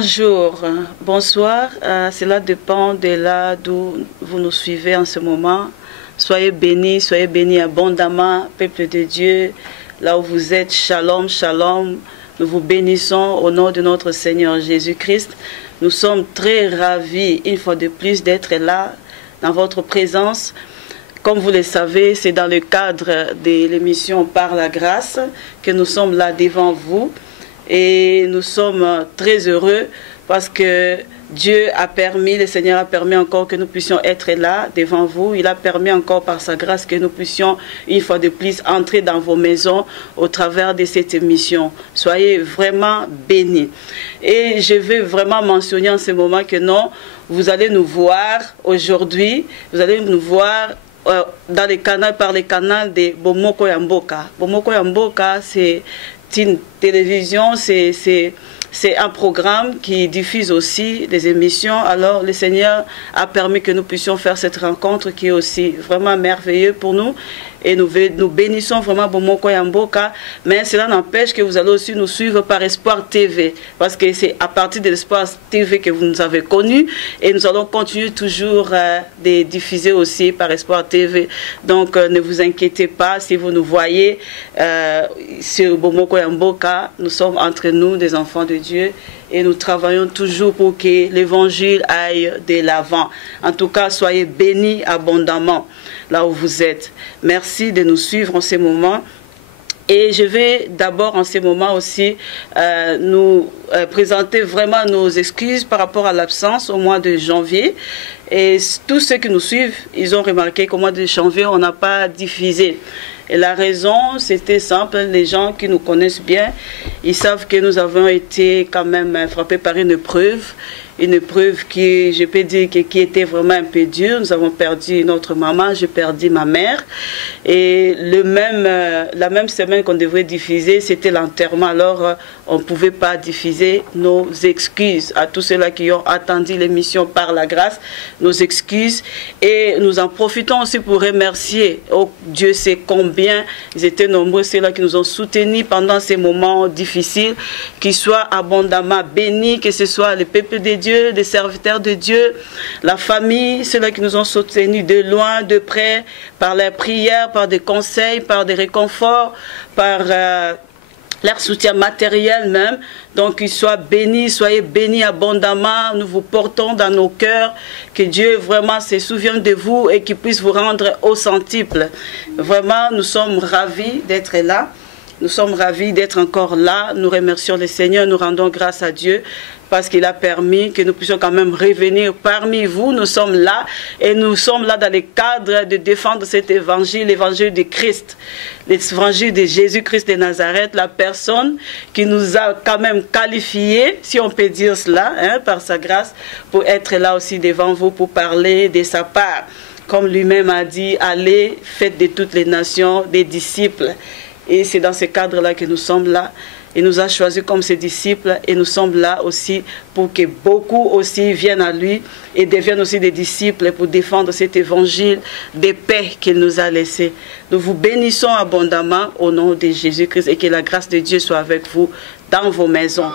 Bonjour, bonsoir, cela dépend de là d'où vous nous suivez en ce moment. Soyez bénis abondamment, peuple de Dieu, là où vous êtes, shalom, shalom. Nous vous bénissons au nom de notre Seigneur Jésus-Christ. Nous sommes très ravis, une fois de plus, d'être là, dans votre présence. Comme vous le savez, c'est dans le cadre de l'émission Par la grâce que nous sommes là devant vous. Et nous sommes très heureux parce que Dieu a permis, le Seigneur a permis encore que nous puissions être là devant vous. Il a permis encore par sa grâce que nous puissions une fois de plus entrer dans vos maisons au travers de cette émission. Soyez vraiment bénis. Et je vais vraiment mentionner en ce moment que non, vous allez nous voir aujourd'hui, vous allez nous voir dans les canaux, par les canaux de Bomoko Yamboka. Bomoko Yamboka, c'est une télévision, c'est un programme qui diffuse aussi des émissions. Alors le Seigneur a permis que nous puissions faire cette rencontre qui est aussi vraiment merveilleuse pour nous. Et nous bénissons vraiment Bomoko Yamboka. Mais cela n'empêche que vous allez aussi nous suivre par Espoir TV. Parce que c'est à partir de l'Espoir TV que vous nous avez connus. Et nous allons continuer toujours de diffuser aussi par Espoir TV. Donc ne vous inquiétez pas si vous nous voyez sur Bomoko Yamboka. Nous sommes entre nous des enfants de Dieu. Et nous travaillons toujours pour que l'évangile aille de l'avant. En tout cas, soyez bénis abondamment là où vous êtes. Merci de nous suivre en ces moments. Et je vais d'abord en ces moments aussi nous présenter vraiment nos excuses par rapport à l'absence au mois de janvier. Et tous ceux qui nous suivent, ils ont remarqué qu'au mois de janvier, on n'a pas diffusé. Et la raison, c'était simple, les gens qui nous connaissent bien, ils savent que nous avons été quand même frappés par une épreuve qui, je peux dire, qui était vraiment un peu dure. Nous avons perdu notre maman, j'ai perdu ma mère. Et la même semaine qu'on devrait diffuser, c'était l'enterrement. Alors, on ne pouvait pas diffuser. Nos excuses à tous ceux-là qui ont attendu l'émission Par la grâce, nos excuses. Et nous en profitons aussi pour remercier, oh Dieu sait combien ils étaient nombreux, ceux-là qui nous ont soutenus pendant ces moments difficiles, qu'ils soient abondamment bénis, que ce soit le peuple de Dieu, des serviteurs de Dieu, la famille, ceux-là qui nous ont soutenus de loin, de près, par la prière, par des conseils, par des réconforts, par leur soutien matériel même. Donc qu'ils soient bénis, soyez bénis abondamment. Nous vous portons dans nos cœurs. Que Dieu vraiment se souvienne de vous et qu'il puisse vous rendre au centuple. Vraiment, nous sommes ravis d'être là. Nous sommes ravis d'être encore là. Nous remercions le Seigneur, nous rendons grâce à Dieu parce qu'il a permis que nous puissions quand même revenir parmi vous. Nous sommes là et nous sommes là dans le cadre de défendre cet évangile, l'évangile de Christ, l'évangile de Jésus-Christ de Nazareth, la personne qui nous a quand même qualifiés, si on peut dire cela, hein, par sa grâce, pour être là aussi devant vous, pour parler de sa part. Comme lui-même a dit, allez, faites de toutes les nations des disciples. Et c'est dans ce cadre-là que nous sommes là. Il nous a choisis comme ses disciples et nous sommes là aussi pour que beaucoup aussi viennent à lui et deviennent aussi des disciples pour défendre cet évangile de paix qu'il nous a laissé. Nous vous bénissons abondamment au nom de Jésus-Christ et que la grâce de Dieu soit avec vous dans vos maisons.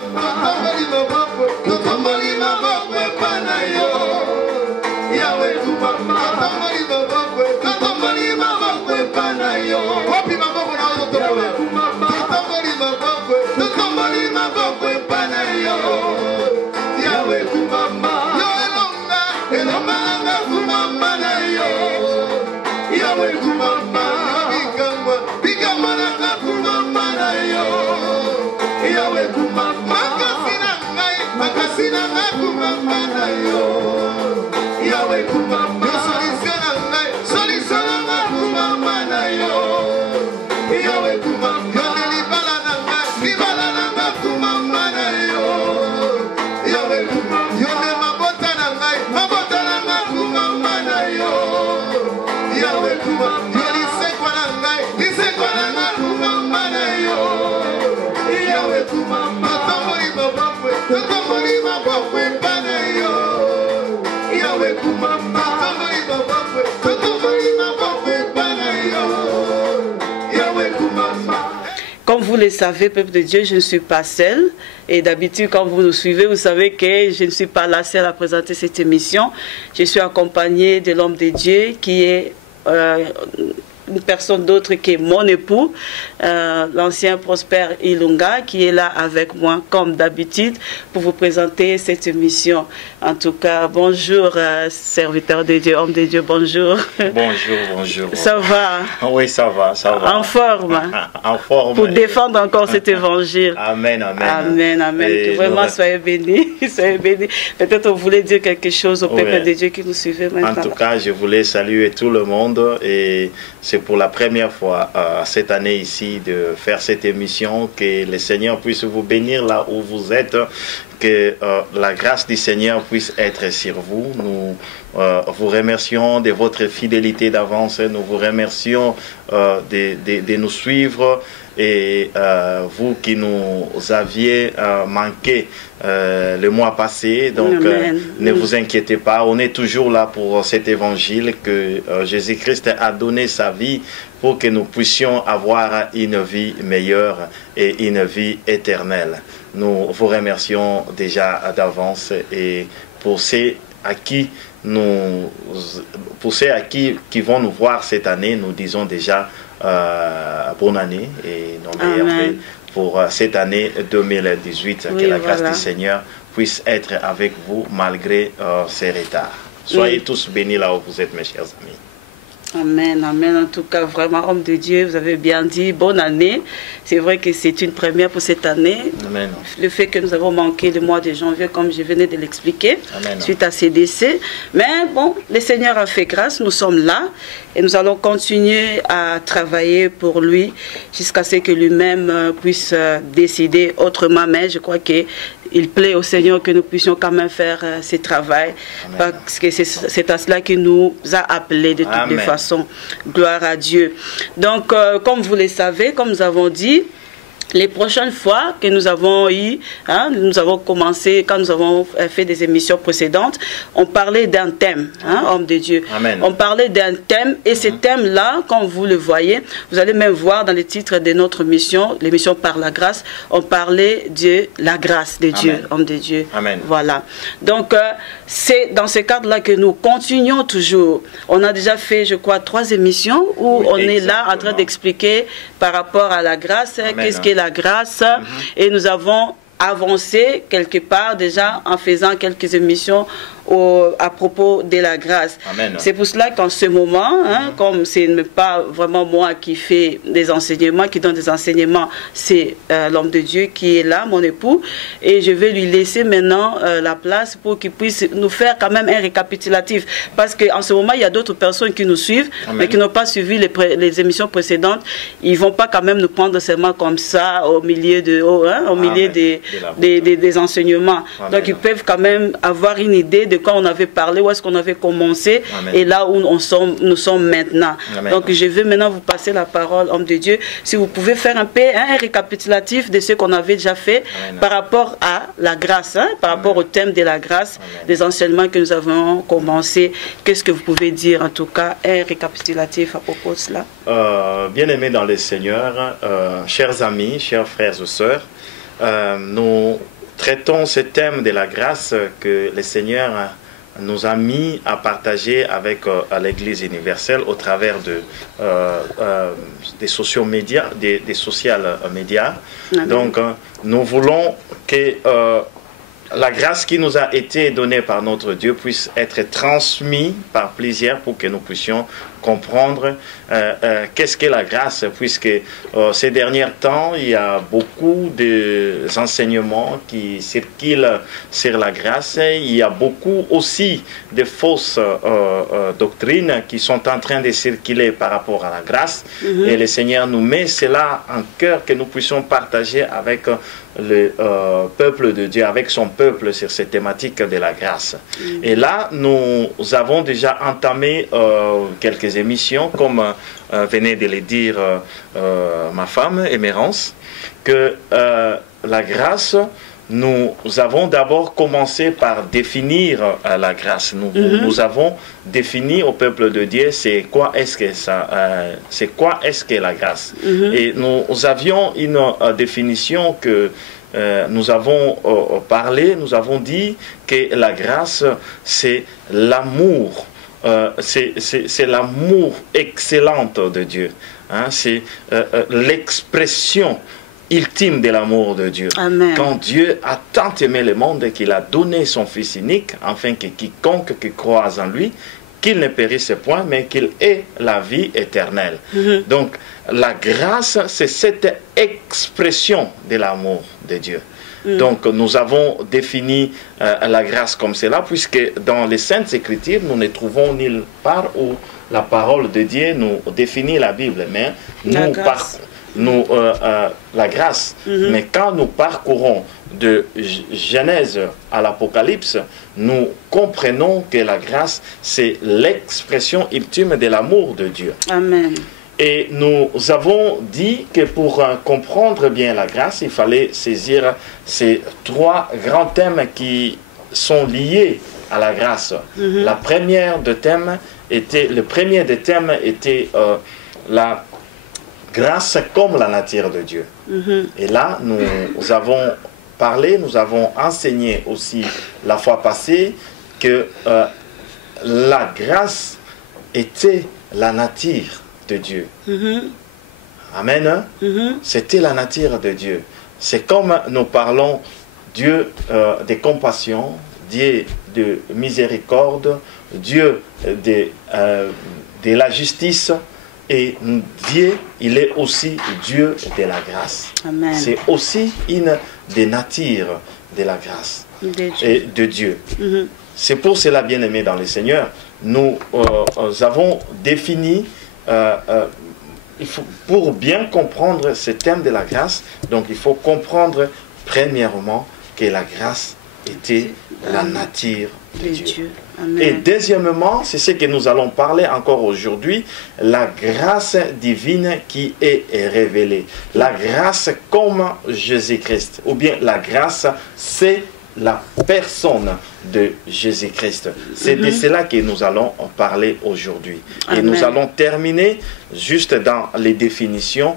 le savez, peuple de Dieu, je ne suis pas seule. Et d'habitude, quand vous nous suivez, vous savez que je ne suis pas la seule à présenter cette émission. Je suis accompagnée de l'homme de Dieu qui est une personne d'autre qui est mon époux, l'ancien Prosper Ilunga, qui est là avec moi, comme d'habitude, pour vous présenter cette émission. En tout cas, bonjour, serviteur de Dieu, homme de Dieu, bonjour. Bonjour, bonjour. Ça va? Oui, ça va, ça va. En forme. En forme. Pour défendre encore cet évangile. Amen, amen. Amen, amen. Que vraiment, soyez bénis. Soyez bénis. Peut-être vous voulez dire quelque chose au peuple de Dieu qui nous suivait maintenant. En tout cas, je voulais saluer tout le monde et c'est pour la première fois cette année ici de faire cette émission, que le Seigneur puisse vous bénir là où vous êtes, que la grâce du Seigneur puisse être sur vous. Nous vous remercions de votre fidélité d'avance, nous vous remercions de nous suivre. Et vous qui nous aviez manqué le mois passé, donc ne vous inquiétez pas, on est toujours là pour cet évangile que Jésus-Christ a donné sa vie pour que nous puissions avoir une vie meilleure et une vie éternelle. Nous vous remercions déjà d'avance et pour ceux à qui qui vont nous voir cette année, nous disons déjà bonne année et nos meilleurs vœux pour cette année 2018. Oui, que la grâce du Seigneur puisse être avec vous malgré ces retards. Soyez tous bénis là où vous êtes, mes chers amis. Amen, amen. En tout cas, vraiment, homme de Dieu, vous avez bien dit, bonne année. C'est vrai que c'est une première pour cette année. Amen. Le fait que nous avons manqué le mois de janvier, comme je venais de l'expliquer, suite à ces décès. Mais bon, le Seigneur a fait grâce, nous sommes là et nous allons continuer à travailler pour lui jusqu'à ce que lui-même puisse décider autrement. Mais je crois qu'il plaît au Seigneur que nous puissions quand même faire ce travail. Amen. Parce que c'est à cela qu'il nous a appelés de toutes les façons. Gloire à Dieu. Donc, comme vous le savez, comme nous avons dit, les prochaines fois que nous avons eu, nous avons commencé, quand nous avons fait des émissions précédentes, on parlait d'un thème, homme de Dieu. Amen. On parlait d'un thème et ce thème-là, comme vous le voyez, vous allez même voir dans le titre de notre mission, l'émission Par la grâce, on parlait de la grâce de Dieu, homme de Dieu. Amen. Voilà. Donc, c'est dans ce cadre-là que nous continuons toujours. On a déjà fait, je crois, 3 émissions où on est là en train d'expliquer par rapport à la grâce, qu'est-ce qu'est la grâce, et nous avons avancé quelque part déjà en faisant quelques émissions à propos de la grâce. C'est pour cela qu'en ce moment, comme ce n'est pas vraiment moi qui fais des enseignements, qui donne des enseignements, c'est l'homme de Dieu qui est là, mon époux, et je vais lui laisser maintenant la place pour qu'il puisse nous faire quand même un récapitulatif, parce qu'en ce moment, il y a d'autres personnes qui nous suivent, mais qui n'ont pas suivi les émissions précédentes. Ils ne vont pas quand même nous prendre seulement comme ça au milieu, des enseignements. Donc, ils peuvent quand même avoir une idée de quand on avait parlé, où est-ce qu'on avait commencé, et là où nous sommes maintenant. Donc je vais maintenant vous passer la parole, homme de Dieu. Si vous pouvez faire un récapitulatif de ce qu'on avait déjà fait par rapport à la grâce, par rapport au thème de la grâce, des enseignements que nous avons commencé. Qu'est-ce que vous pouvez dire, en tout cas, un récapitulatif à propos de cela? Bien-aimés dans le Seigneur, chers amis, chers frères et sœurs, nous traitons ce thème de la grâce que le Seigneur nous a mis à partager avec l'Église universelle au travers des social médias. Donc, nous voulons que la grâce qui nous a été donnée par notre Dieu puisse être transmise par plusieurs pour que nous puissions comprendre qu'est-ce qu'est la grâce, puisque ces derniers temps, il y a beaucoup d'enseignements qui circulent sur la grâce. Il y a beaucoup aussi de fausses doctrines qui sont en train de circuler par rapport à la grâce. Et le Seigneur nous met cela en cœur, que nous puissions partager avec le peuple de Dieu, avec son peuple sur cette thématique de la grâce. Et là, nous avons déjà entamé quelques émissions, comme venait de le dire ma femme, Émérance, que la grâce nous avons d'abord commencé par définir la grâce. Nous avons défini au peuple de Dieu c'est quoi est-ce que la grâce. Et nous avions une définition que nous avons parlé, nous avons dit que la grâce c'est l'amour. C'est l'amour excellent de Dieu. Hein? C'est l'expression ultime de l'amour de Dieu. Amen. Quand Dieu a tant aimé le monde qu'il a donné son Fils unique, afin que quiconque qui croit en lui, qu'il ne périsse point, mais qu'il ait la vie éternelle. Donc, la grâce, c'est cette expression de l'amour de Dieu. Donc, nous avons défini la grâce comme cela, puisque dans les Saintes Écritures, nous ne trouvons nulle part où la parole de Dieu nous définit la Bible, mais la grâce. Mais quand nous parcourons de Genèse à l'Apocalypse, nous comprenons que la grâce, c'est l'expression ultime de l'amour de Dieu. Amen. Et nous avons dit que pour comprendre bien la grâce, il fallait saisir ces trois grands thèmes qui sont liés à la grâce. Le premier des thèmes était la grâce comme la nature de Dieu. Et là, nous avons parlé, nous avons enseigné aussi la fois passée que la grâce était la nature de Dieu. Amen. C'était la nature de Dieu. C'est comme nous parlons Dieu de compassion, Dieu de miséricorde, Dieu de la justice, et Dieu, il est aussi Dieu de la grâce. C'est aussi une des natures de la grâce et de Dieu. C'est pour cela, bien aimé dans le Seigneur, nous avons défini pour bien comprendre ce thème de la grâce, donc il faut comprendre premièrement que la grâce était la nature de Dieu. Et deuxièmement, c'est ce que nous allons parler encore aujourd'hui, la grâce divine qui est révélée. La grâce comme Jésus-Christ, ou bien la grâce, c'est la personne de Jésus-Christ. C'est de cela que nous allons en parler aujourd'hui. Et nous allons terminer juste dans les définitions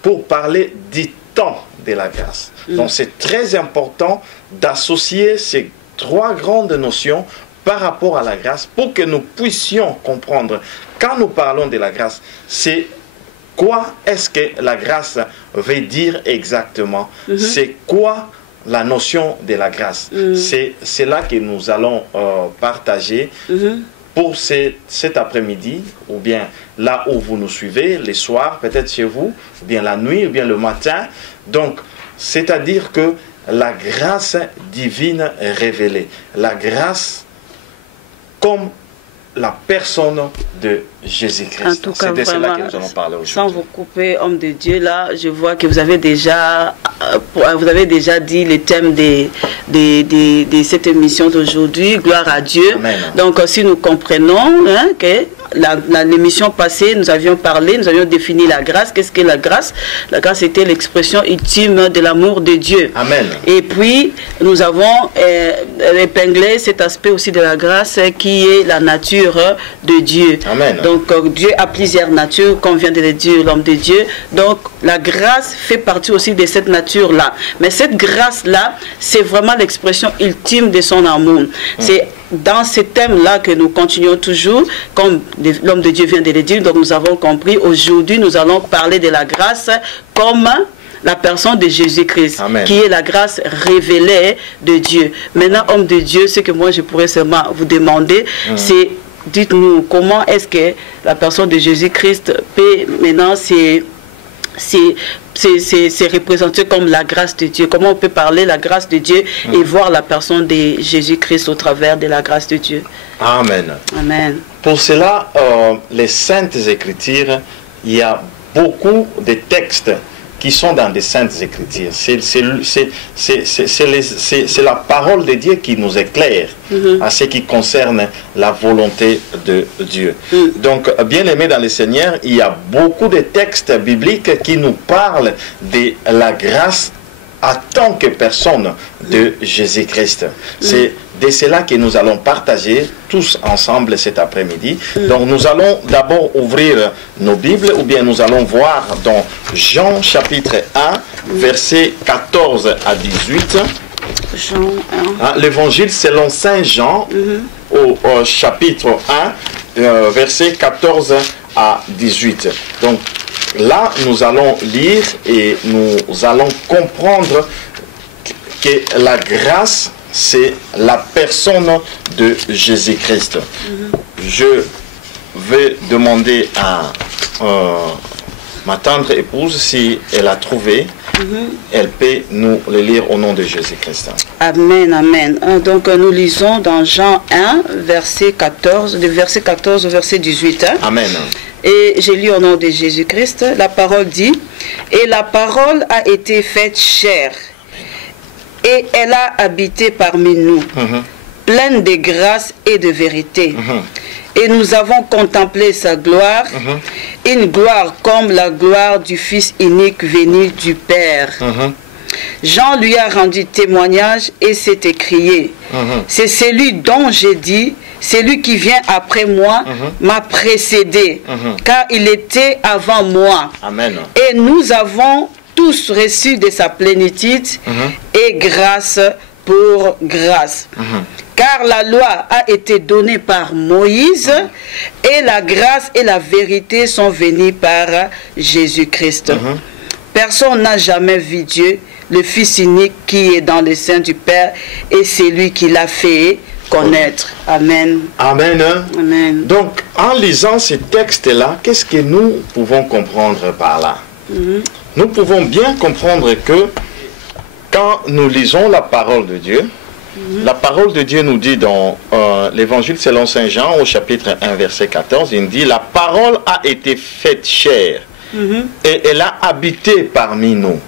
pour parler du temps de la grâce. Donc c'est très important d'associer ces trois grandes notions par rapport à la grâce pour que nous puissions comprendre. Quand nous parlons de la grâce, c'est quoi est-ce que la grâce veut dire exactement? C'est quoi la notion de la grâce? C'est là que nous allons partager pour cet après-midi, ou bien là où vous nous suivez, les soirs, peut-être chez vous, ou bien la nuit, ou bien le matin. Donc, c'est-à-dire que la grâce divine révélée, la grâce comme la personne de Jésus-Christ. En tout cas, c'est de vraiment, cela que nous allons parler aujourd'hui. Sans vous couper, homme de Dieu, là, je vois que vous avez déjà dit les thèmes de cette émission d'aujourd'hui. Gloire à Dieu. Amen. Donc, si nous comprenons que l'émission passée, nous avions parlé, nous avions défini la grâce. Qu'est-ce que la grâce? La grâce était l'expression ultime de l'amour de Dieu. Amen. Et puis, nous avons épinglé cet aspect aussi de la grâce qui est la nature de Dieu. Amen. Donc, Dieu a plusieurs natures, comme vient de le dire l'homme de Dieu. Donc, la grâce fait partie aussi de cette nature-là. Mais cette grâce-là, c'est vraiment l'expression ultime de son amour. C'est dans ce thème-là que nous continuons toujours, comme l'homme de Dieu vient de le dire. Donc, nous avons compris. Aujourd'hui, nous allons parler de la grâce comme la personne de Jésus-Christ, qui est la grâce révélée de Dieu. Maintenant, homme de Dieu, ce que moi je pourrais seulement vous demander, c'est, dites-nous, comment est-ce que la personne de Jésus-Christ peut maintenant c'est représenté comme la grâce de Dieu. Comment on peut parler la grâce de Dieu et voir la personne de Jésus-Christ au travers de la grâce de Dieu. Amen. Amen. Pour cela, les Saintes Écritures, il y a beaucoup de textes qui sont dans des Saintes Écritures. C'est la parole de Dieu qui nous éclaire à ce qui concerne la volonté de Dieu. Donc, bien aimé dans le Seigneur, il y a beaucoup de textes bibliques qui nous parlent de la grâce en tant que personne de Jésus-Christ. C'est de cela que nous allons partager tous ensemble cet après-midi. Donc nous allons d'abord ouvrir nos Bibles, ou bien nous allons voir dans Jean chapitre 1, versets 14 à 18. Jean 1. L'évangile selon Saint Jean, au chapitre 1, versets 14 à 18. Donc là, nous allons lire et nous allons comprendre que la grâce, c'est la personne de Jésus-Christ. Je vais demander à ma tendre épouse, si elle a trouvé, elle peut nous le lire au nom de Jésus-Christ. Amen, amen. Donc nous lisons dans Jean 1, verset 14, de verset 14 au verset 18. Amen. Et j'ai lu au nom de Jésus-Christ, la parole dit, « Et la parole a été faite chair, et elle a habité parmi nous, pleine de grâce et de vérité. Et nous avons contemplé sa gloire, une gloire comme la gloire du Fils unique venu du Père. » Jean lui a rendu témoignage et s'est écrié, c'est celui dont j'ai dit, celui qui vient après moi m'a précédé, car il était avant moi. Amen. Et nous avons tous reçu de sa plénitude et grâce pour grâce. Car la loi a été donnée par Moïse et la grâce et la vérité sont venues par Jésus-Christ. Personne n'a jamais vu Dieu, le Fils unique qui est dans le sein du Père, et c'est lui qui l'a fait connaître. Amen. Amen. Amen. Donc, en lisant ces textes-là, qu'est-ce que nous pouvons comprendre par là? Nous pouvons bien comprendre que quand nous lisons la parole de Dieu, la parole de Dieu nous dit dans l'évangile selon Saint Jean au chapitre 1 verset 14, il dit, la parole a été faite chair et elle a habité parmi nous.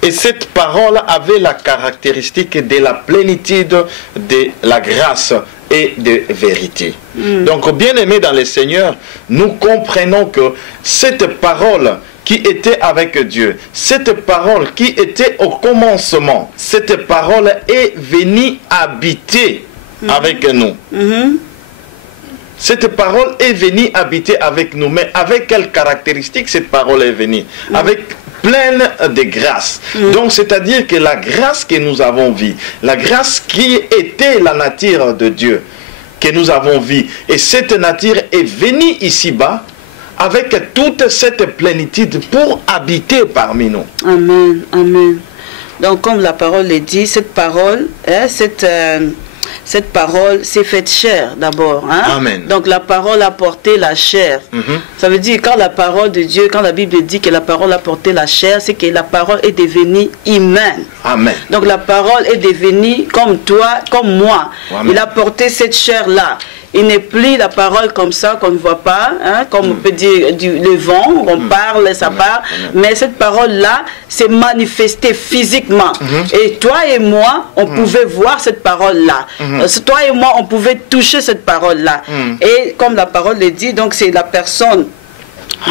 Et cette parole avait la caractéristique de la plénitude de la grâce et de vérité. Donc, bien-aimés dans le Seigneur, nous comprenons que cette parole qui était avec Dieu, cette parole qui était au commencement, cette parole est venue habiter avec nous. Cette parole est venue habiter avec nous. Mais avec quelle caractéristique cette parole est venue? Avec pleine de grâce. Donc, c'est-à-dire que la grâce que nous avons vue, la grâce qui était la nature de Dieu, que nous avons vue, et cette nature est venue ici-bas, avec toute cette plénitude pour habiter parmi nous. Amen, amen. Donc, comme la parole le dit, cette parole, cette parole s'est faite chair d'abord. Amen. Donc, la parole a porté la chair. Ça veut dire, quand la parole de Dieu, quand la Bible dit que la parole a porté la chair, c'est que la parole est devenue humaine. Amen. Donc, la parole est devenue comme toi, comme moi. Amen. Il a porté cette chair-là. Il n'est plus la parole comme ça qu'on ne voit pas, comme on peut dire le vent, on parle, ça part. Mais cette parole-là s'est manifestée physiquement. Et toi et moi, on pouvait voir cette parole-là. Toi et moi, on pouvait toucher cette parole-là. Et comme la parole le dit, donc c'est la personne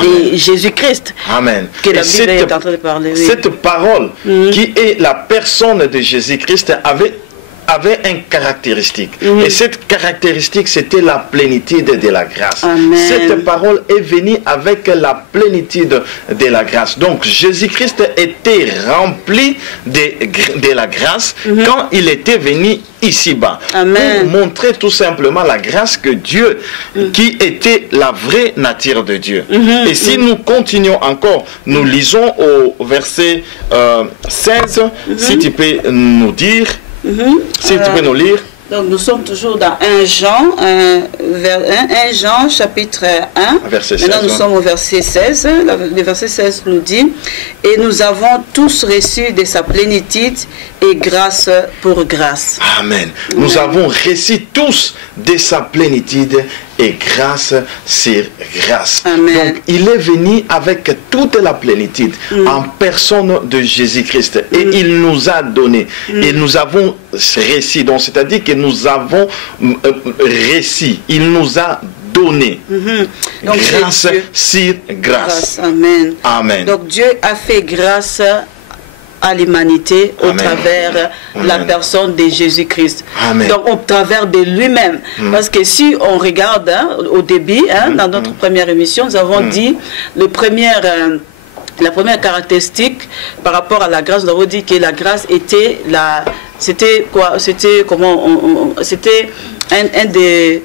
de Jésus-Christ que la Bible est en train de parler. Cette parole qui est la personne de Jésus-Christ avait une caractéristique. Et cette caractéristique, c'était la plénitude de la grâce. Amen. Cette parole est venue avec la plénitude de la grâce. Donc, Jésus-Christ était rempli de la grâce quand il était venu ici-bas. Pour montrer tout simplement la grâce que Dieu, qui était la vraie nature de Dieu. Et si nous continuons encore, nous lisons au verset 16, si tu peux nous dire, si tu peux nous lire. Donc nous sommes toujours dans 1 Jean, 1 Jean chapitre 1. Verset 16, maintenant nous sommes au verset 16. Le verset 16 nous dit, et nous avons tous reçu de sa plénitude et grâce pour grâce. Amen. Nous avons reçu tous de sa plénitude et grâce sur grâce. Amen. Donc il est venu avec toute la plénitude en personne de Jésus-Christ et il nous a donné et nous avons reçu. Donc c'est-à-dire que nous avons reçu, il nous a donné. Donc, grâce sur grâce. Amen. Amen. Donc Dieu a fait grâce à l'humanité au Amen. travers Amen. la personne de Jésus-Christ. Amen. Donc au travers de lui-même. Parce que si on regarde au début, dans notre première émission, nous avons dit la première caractéristique par rapport à la grâce, nous avons dit que la grâce était c'était quoi? C'était comment? C'était un des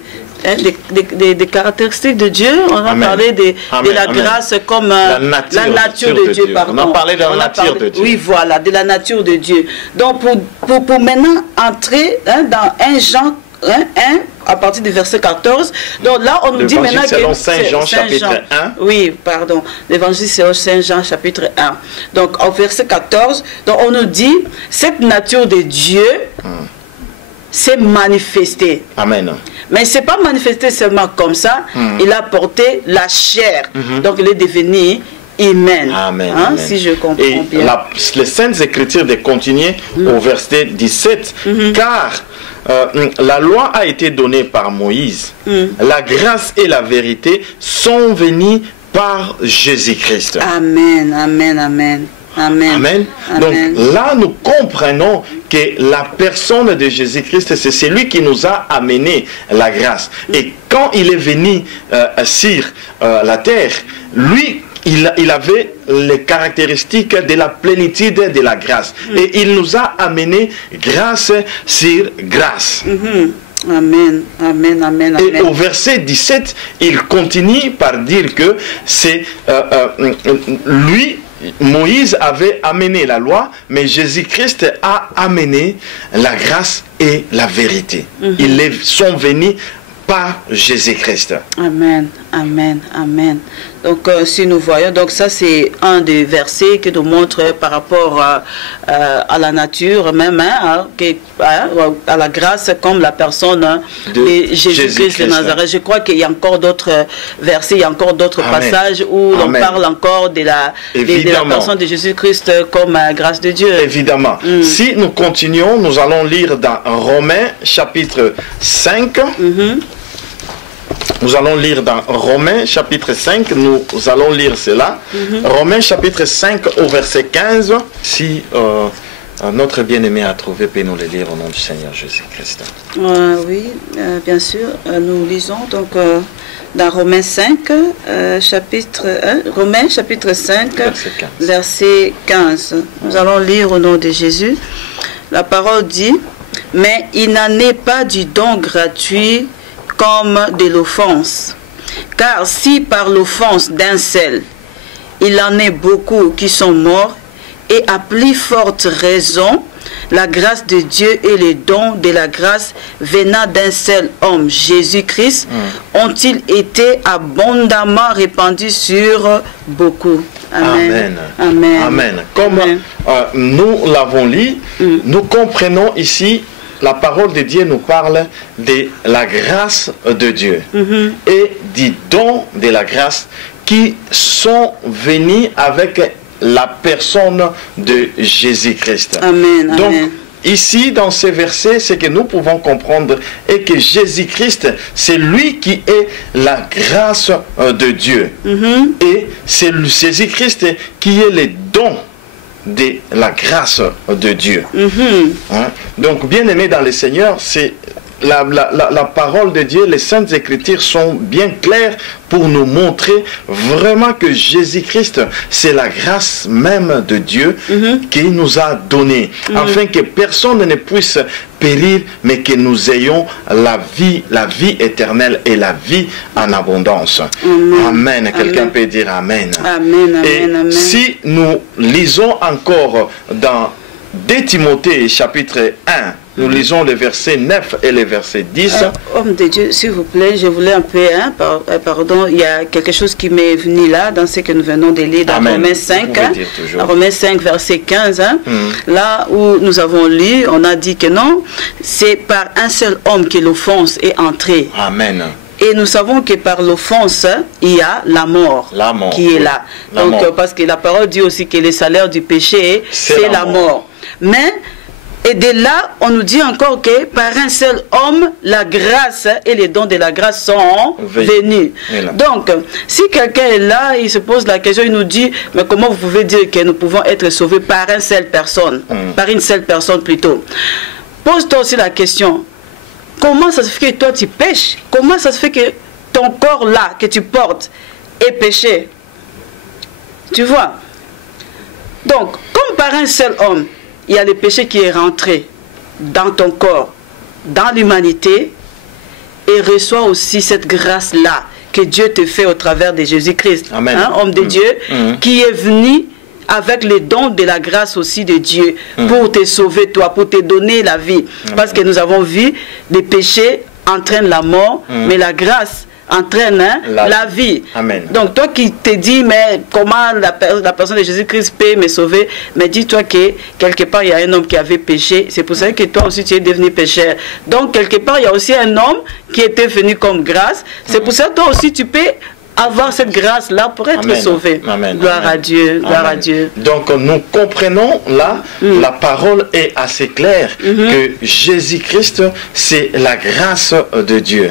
caractéristiques de Dieu. On a parlé de la grâce comme la nature de Dieu. Pardon. On a parlé de la nature de Dieu. Oui, voilà, de la nature de Dieu. Donc, pour maintenant entrer dans 1 Jean 1, à partir du verset 14. Donc là, on nous dit maintenant que... selon Saint Jean, chapitre 1. Oui, pardon. L'évangile selon Saint Jean, chapitre 1. Donc, au verset 14, donc on nous dit, cette nature de Dieu s'est manifestée. Amen. Mais ce n'est pas manifesté seulement comme ça. Il a porté la chair. Donc, il est devenu humain. Amen, hein, amen. Si je comprends bien. Les Saintes Écritures de continuer au verset 17. Car la loi a été donnée par Moïse. La grâce et la vérité sont venues par Jésus-Christ. Amen, amen, amen. Amen. Amen. Donc Amen. là, nous comprenons que la personne de Jésus-Christ, c'est celui qui nous a amené la grâce. Et quand il est venu sur la terre, lui, il avait les caractéristiques de la plénitude de la grâce. Et il nous a amené grâce sur grâce. Amen, amen, amen, amen. Et au verset 17, il continue par dire que c'est lui, Moïse avait amené la loi, mais Jésus-Christ a amené la grâce et la vérité. Ils sont venus par Jésus-Christ. Amen, amen, amen. Donc, si nous voyons, donc ça c'est un des versets qui nous montre par rapport à la nature même, à la grâce comme la personne de Jésus-Christ de Nazareth. Je crois qu'il y a encore d'autres versets, il y a encore d'autres passages où l'on parle encore de la personne de Jésus-Christ comme grâce de Dieu. Évidemment. Si nous continuons, nous allons lire dans Romains chapitre 5. Nous allons lire dans Romains chapitre 5, nous allons lire cela. Romains chapitre 5 au verset 15. Si notre bien-aimé a trouvé, peut nous le lire au nom du Seigneur Jésus-Christ. Oui, bien sûr. Nous lisons donc dans Romains 5, chapitre 1, Romains chapitre 5, verset 15. Nous allons lire au nom de Jésus. La parole dit, « Mais il n'en est pas du don gratuit comme de l'offense. Car si par l'offense d'un seul, il en est beaucoup qui sont morts, et à plus forte raison, la grâce de Dieu et les dons de la grâce venant d'un seul homme, Jésus-Christ, ont-ils été abondamment répandus sur beaucoup. » Amen. Amen. Amen. Comme nous l'avons lu, nous comprenons ici la parole de Dieu nous parle de la grâce de Dieu et du don de la grâce qui sont venus avec la personne de Jésus-Christ. Amen. Donc, amen. Ici, dans ces versets, ce que nous pouvons comprendre est que Jésus-Christ, c'est lui qui est la grâce de Dieu. Et c'est Jésus-Christ qui est le don de la grâce de Dieu. Donc, bien aimé dans le Seigneur, c'est la parole de Dieu, les Saintes Écritures sont bien claires pour nous montrer vraiment que Jésus-Christ, c'est la grâce même de Dieu qu'il nous a donnée, afin que personne ne puisse périr, mais que nous ayons la vie éternelle et la vie en abondance. Amen. Quelqu'un peut dire Amen. Amen. Et Amen. si nous lisons encore dans 2 Timothée chapitre 1, nous lisons les versets 9 et les versets 10. Homme de Dieu, s'il vous plaît, je voulais un peu, pardon, il y a quelque chose qui m'est venu là, dans ce que nous venons de lire, dans Romains 5, Romains 5, verset 15, là où nous avons lu, on a dit que non, c'est par un seul homme que l'offense est entrée. Amen. Et nous savons que par l'offense, il y a la mort qui est là. Donc, parce que la parole dit aussi que le salaire du péché, c'est la mort. Mais, Et de là, on nous dit encore que par un seul homme, la grâce et les dons de la grâce sont venus. Donc, si quelqu'un est là, il se pose la question, il nous dit, mais comment vous pouvez dire que nous pouvons être sauvés par une seule personne, par une seule personne plutôt? Pose-toi aussi la question, comment ça se fait que toi tu pêches? Comment ça se fait que ton corps là, que tu portes, est péché? Tu vois? Donc, comme par un seul homme, il y a le péché qui est rentré dans ton corps, dans l'humanité, et reçoit aussi cette grâce-là que Dieu te fait au travers de Jésus-Christ, hein, homme de Dieu, qui est venu avec les dons de la grâce aussi de Dieu pour te sauver toi, pour te donner la vie. Parce que nous avons vu, les péchés entraînent la mort, mais la grâce entraîne la vie. Amen. Donc toi qui te dis, mais comment la personne de Jésus-Christ peut me sauver? Mais dis-toi que quelque part il y a un homme qui avait péché, c'est pour ça que toi aussi tu es devenu pécheur. Donc quelque part il y a aussi un homme qui était venu comme grâce, c'est pour ça que toi aussi tu peux avoir cette grâce-là pour être sauvé. Amen. Gloire à Dieu, gloire à Dieu. Donc nous comprenons là, la parole est assez claire, que Jésus-Christ, c'est la grâce de Dieu.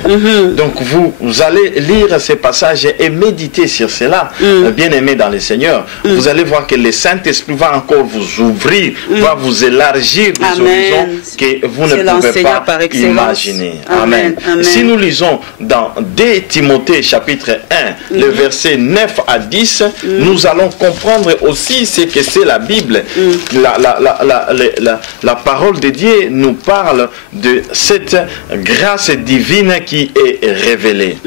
Donc vous allez lire ces passages et méditer sur cela, bien-aimés dans le Seigneur. Vous allez voir que le Saint-Esprit va encore vous ouvrir, va vous élargir des horizons que vous ne pouvez pas imaginer. Amen. Si nous lisons dans 2 Timothée chapitre 1, le verset 9 à 10, nous allons comprendre aussi ce que c'est la Bible. La parole de Dieu nous parle de cette grâce divine qui est révélée.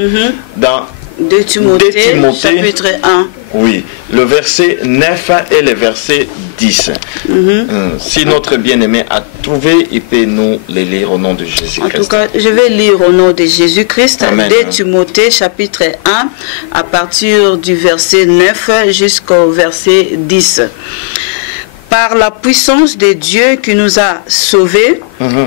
Dans 2 Timothée chapitre 1. Oui, le verset 9 et le verset 10. Si notre bien-aimé a trouvé, il peut nous les lire au nom de Jésus-Christ. En tout cas, je vais lire au nom de Jésus-Christ, 2 Timothée chapitre 1, à partir du verset 9 jusqu'au verset 10. Par la puissance de Dieu qui nous a sauvés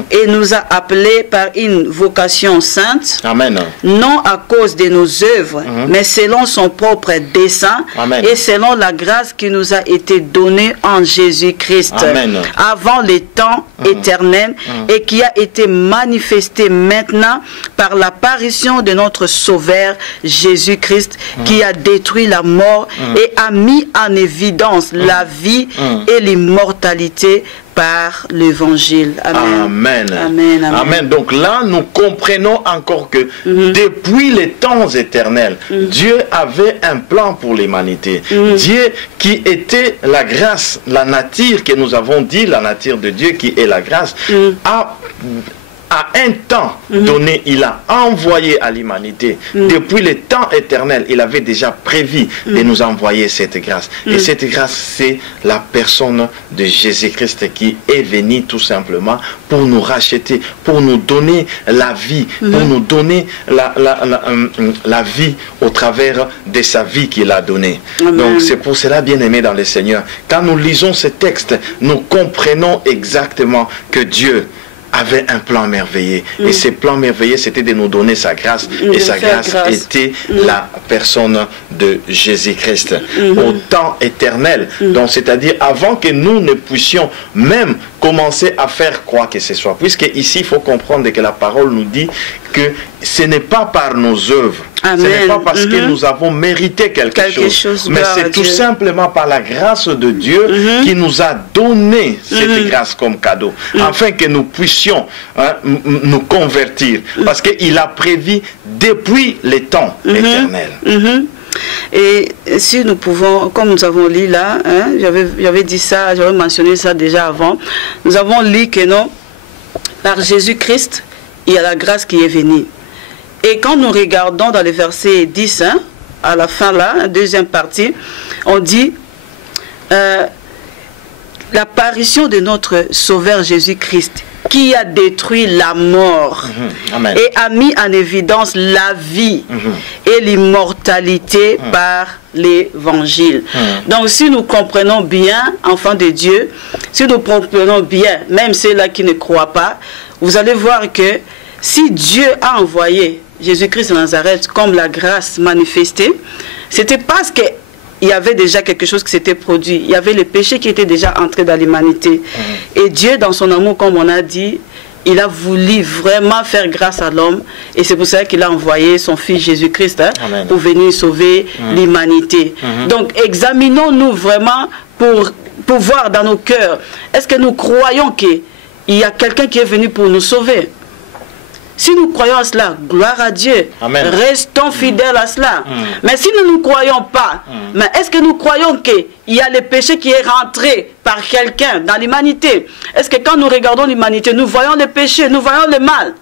et nous a appelés par une vocation sainte, Amen. Non à cause de nos œuvres, mais selon son propre dessein et selon la grâce qui nous a été donnée en Jésus-Christ avant les temps éternels et qui a été manifestée maintenant par l'apparition de notre Sauveur Jésus-Christ qui a détruit la mort et a mis en évidence la vie et l'immortalité par l'évangile. Amen. Amen. Donc là, nous comprenons encore que depuis les temps éternels, Dieu avait un plan pour l'humanité. Dieu qui était la grâce, la nature que nous avons dit, la nature de Dieu qui est la grâce, à un temps donné, il a envoyé à l'humanité. Depuis le temps éternel, il avait déjà prévu de nous envoyer cette grâce. Et cette grâce, c'est la personne de Jésus-Christ qui est venu tout simplement pour nous racheter, pour nous donner la vie, pour nous donner la vie au travers de sa vie qu'il a donnée. Donc c'est pour cela, bien-aimés dans le Seigneur, quand nous lisons ce texte, nous comprenons exactement que Dieu avait un plan merveilleux. Et ce plan merveilleux, c'était de nous donner sa grâce. Et sa grâce était la personne de Jésus-Christ. Au temps éternel. Donc, c'est-à-dire avant que nous ne puissions même commencer à faire quoi que ce soit. Puisque ici, il faut comprendre que la parole nous dit que ce n'est pas par nos œuvres. Ce n'est pas parce que nous avons mérité quelque chose, mais c'est tout simplement par la grâce de Dieu qui nous a donné cette grâce comme cadeau, afin que nous puissions nous convertir, parce qu'il a prévu depuis les temps éternels. Et si nous pouvons, comme nous avons lu là, j'avais dit ça, j'avais mentionné ça déjà avant, nous avons lu que non, par Jésus-Christ, il y a la grâce qui est venue. Et quand nous regardons dans le verset 10, à la fin là, deuxième partie, on dit l'apparition de notre Sauveur Jésus-Christ qui a détruit la mort et a mis en évidence la vie et l'immortalité par l'évangile. Donc si nous comprenons bien, enfants de Dieu, si nous comprenons bien, même ceux-là qui ne croient pas, vous allez voir que si Dieu a envoyé Jésus-Christ de Nazareth comme la grâce manifestée, c'était parce que il y avait déjà quelque chose qui s'était produit. Il y avait le péché qui était déjà entré dans l'humanité. Et Dieu, dans son amour, comme on a dit, il a voulu vraiment faire grâce à l'homme. Et c'est pour ça qu'il a envoyé son fils Jésus-Christ pour venir sauver l'humanité. Donc, examinons-nous vraiment pour voir dans nos cœurs. Est-ce que nous croyons qu'il y a quelqu'un qui est venu pour nous sauver? Si nous croyons à cela, gloire à Dieu. Amen. Restons fidèles à cela. Mais si nous ne croyons pas, mais est-ce que nous croyons qu'il y a le péché qui est rentré par quelqu'un dans l'humanité? Est-ce que quand nous regardons l'humanité, nous voyons le péché, nous voyons le mal?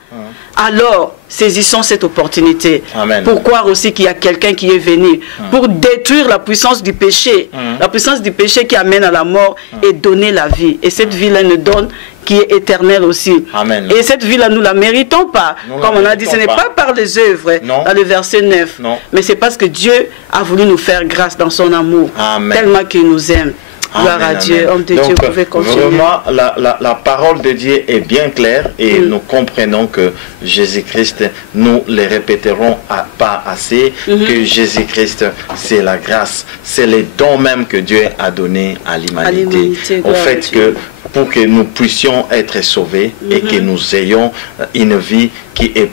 Alors, saisissons cette opportunité. Amen. Pour croire aussi qu'il y a quelqu'un qui est venu pour détruire la puissance du péché. La puissance du péché qui amène à la mort et donner la vie. Et cette vie-là nous donne qui est éternelle aussi. Amen. Et cette vie-là, nous ne la méritons pas. Comme on a dit, ce n'est pas par les œuvres, dans le verset 9. Non. Mais c'est parce que Dieu a voulu nous faire grâce dans son amour. Amen. Tellement qu'il nous aime. Gloire à Dieu, homme de Dieu, vous pouvez continuer. Vraiment, la parole de Dieu est bien claire et nous comprenons que Jésus-Christ, nous le répéterons pas assez, que Jésus-Christ, c'est la grâce, c'est le don même que Dieu a donné à l'humanité. Au fait que pour que nous puissions être sauvés et que nous ayons une vie qui est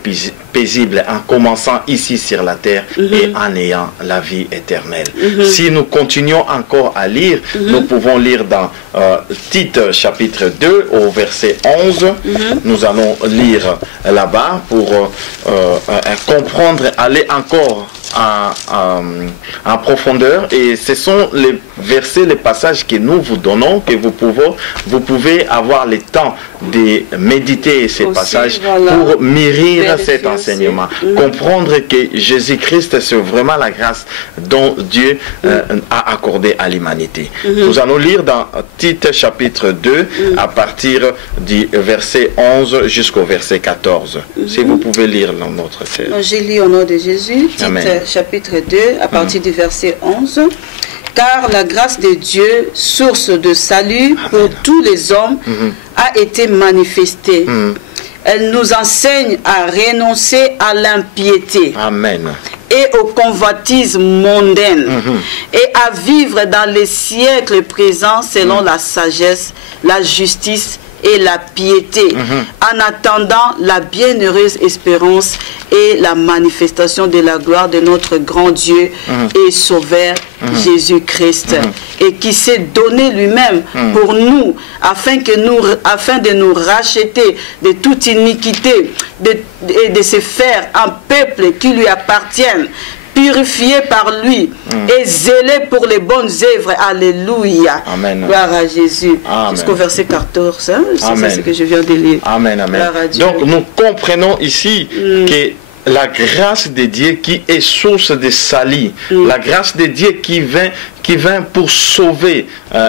paisible en commençant ici sur la terre et en ayant la vie éternelle. Si nous continuons encore à lire, nous pouvons lire dans Tite chapitre 2 au verset 11. Nous allons lire là-bas pour comprendre, aller encore en profondeur, et ce sont les versets, les passages que nous vous donnons, que vous pouvez avoir le temps de méditer ces passages pour mûrir cet enseignement, comprendre que Jésus-Christ c'est vraiment la grâce dont Dieu a accordé à l'humanité. Nous allons lire dans Tite chapitre 2 à partir du verset 11 jusqu'au verset 14. Si vous pouvez lire dans notre texte. J'ai lu au nom de Jésus, Tite chapitre 2 à partir du verset 11. Car la grâce de Dieu, source de salut pour tous les hommes, a été manifestée. Elle nous enseigne à renoncer à l'impiété. Amen. Et aux convoitises mondaines. Et à vivre dans les siècles présents selon la sagesse, la justice et la piété, en attendant la bienheureuse espérance et la manifestation de la gloire de notre grand Dieu et Sauveur Jésus-Christ, et qui s'est donné lui-même pour nous, afin de nous racheter de toute iniquité, et de se faire un peuple qui lui appartienne, purifié par lui et zélé pour les bonnes œuvres. Alléluia. Amen. Gloire à Jésus. Jusqu'au verset 14. Hein? C'est ce que je viens de lire. Amen. Amen. Donc nous comprenons ici que la grâce de Dieu qui est source de salut, la grâce de Dieu qui vient pour sauver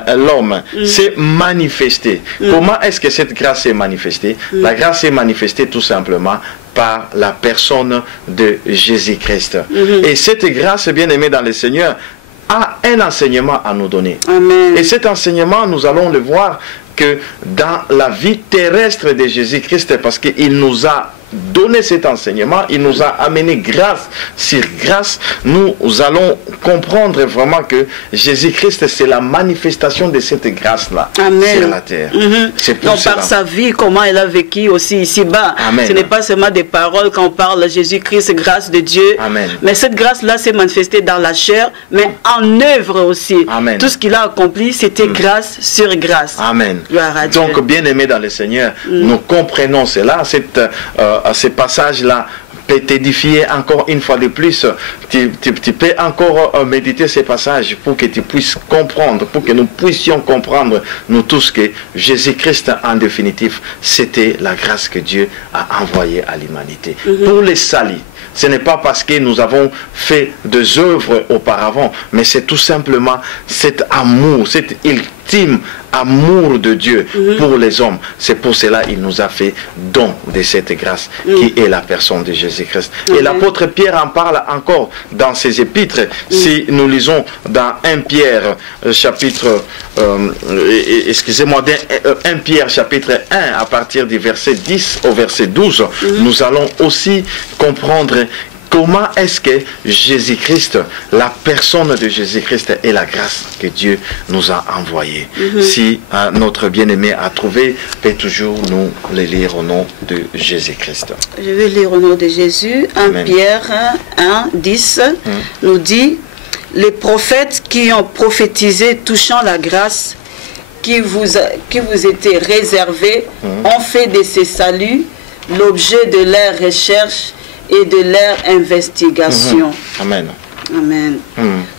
l'homme, c'est manifesté. Comment est-ce que cette grâce est manifestée? La grâce est manifestée tout simplement par la personne de Jésus-Christ. Et cette grâce, bien aimée dans le Seigneur, a un enseignement à nous donner. Amen. Et cet enseignement, nous allons le voir que dans la vie terrestre de Jésus-Christ, parce qu'il nous a donné cet enseignement, il nous a amené grâce sur grâce, nous allons comprendre vraiment que Jésus-Christ c'est la manifestation de cette grâce-là sur la terre. Donc par sa vie, comment elle a vécu aussi ici-bas. Ce n'est pas seulement des paroles quand on parle de Jésus-Christ, grâce de Dieu. Amen. Mais cette grâce-là s'est manifestée dans la chair, mais en œuvre aussi. Amen. Tout ce qu'il a accompli, c'était grâce sur grâce. Amen. Gloire à Dieu. Donc, bien aimé dans le Seigneur, nous comprenons cela. Ce passage-là peut t'édifier encore une fois de plus. Tu peux encore méditer ces passages pour que tu puisses comprendre, pour que nous puissions comprendre, nous tous, que Jésus-Christ, en définitive, c'était la grâce que Dieu a envoyée à l'humanité. Pour les salis. Ce n'est pas parce que nous avons fait des œuvres auparavant, mais c'est tout simplement cet amour, cet ultime amour de Dieu pour les hommes. C'est pour cela qu'il nous a fait don de cette grâce qui est la personne de Jésus-Christ. Et l'apôtre Pierre en parle encore dans ses épîtres. Si nous lisons dans 1 Pierre chapitre 1 Pierre chapitre 1 à partir du verset 10 au verset 12, nous allons aussi comprendre comment est-ce que Jésus-Christ, la personne de Jésus-Christ est la grâce que Dieu nous a envoyée. Si notre bien-aimé a trouvé, peut toujours nous les lire au nom de Jésus-Christ. Je vais lire au nom de Jésus. 1 Pierre 1, 10 nous dit: les prophètes qui ont prophétisé touchant la grâce qui vous était réservée ont fait de ces saluts l'objet de leur recherche et de leur investigation. Amen. Amen.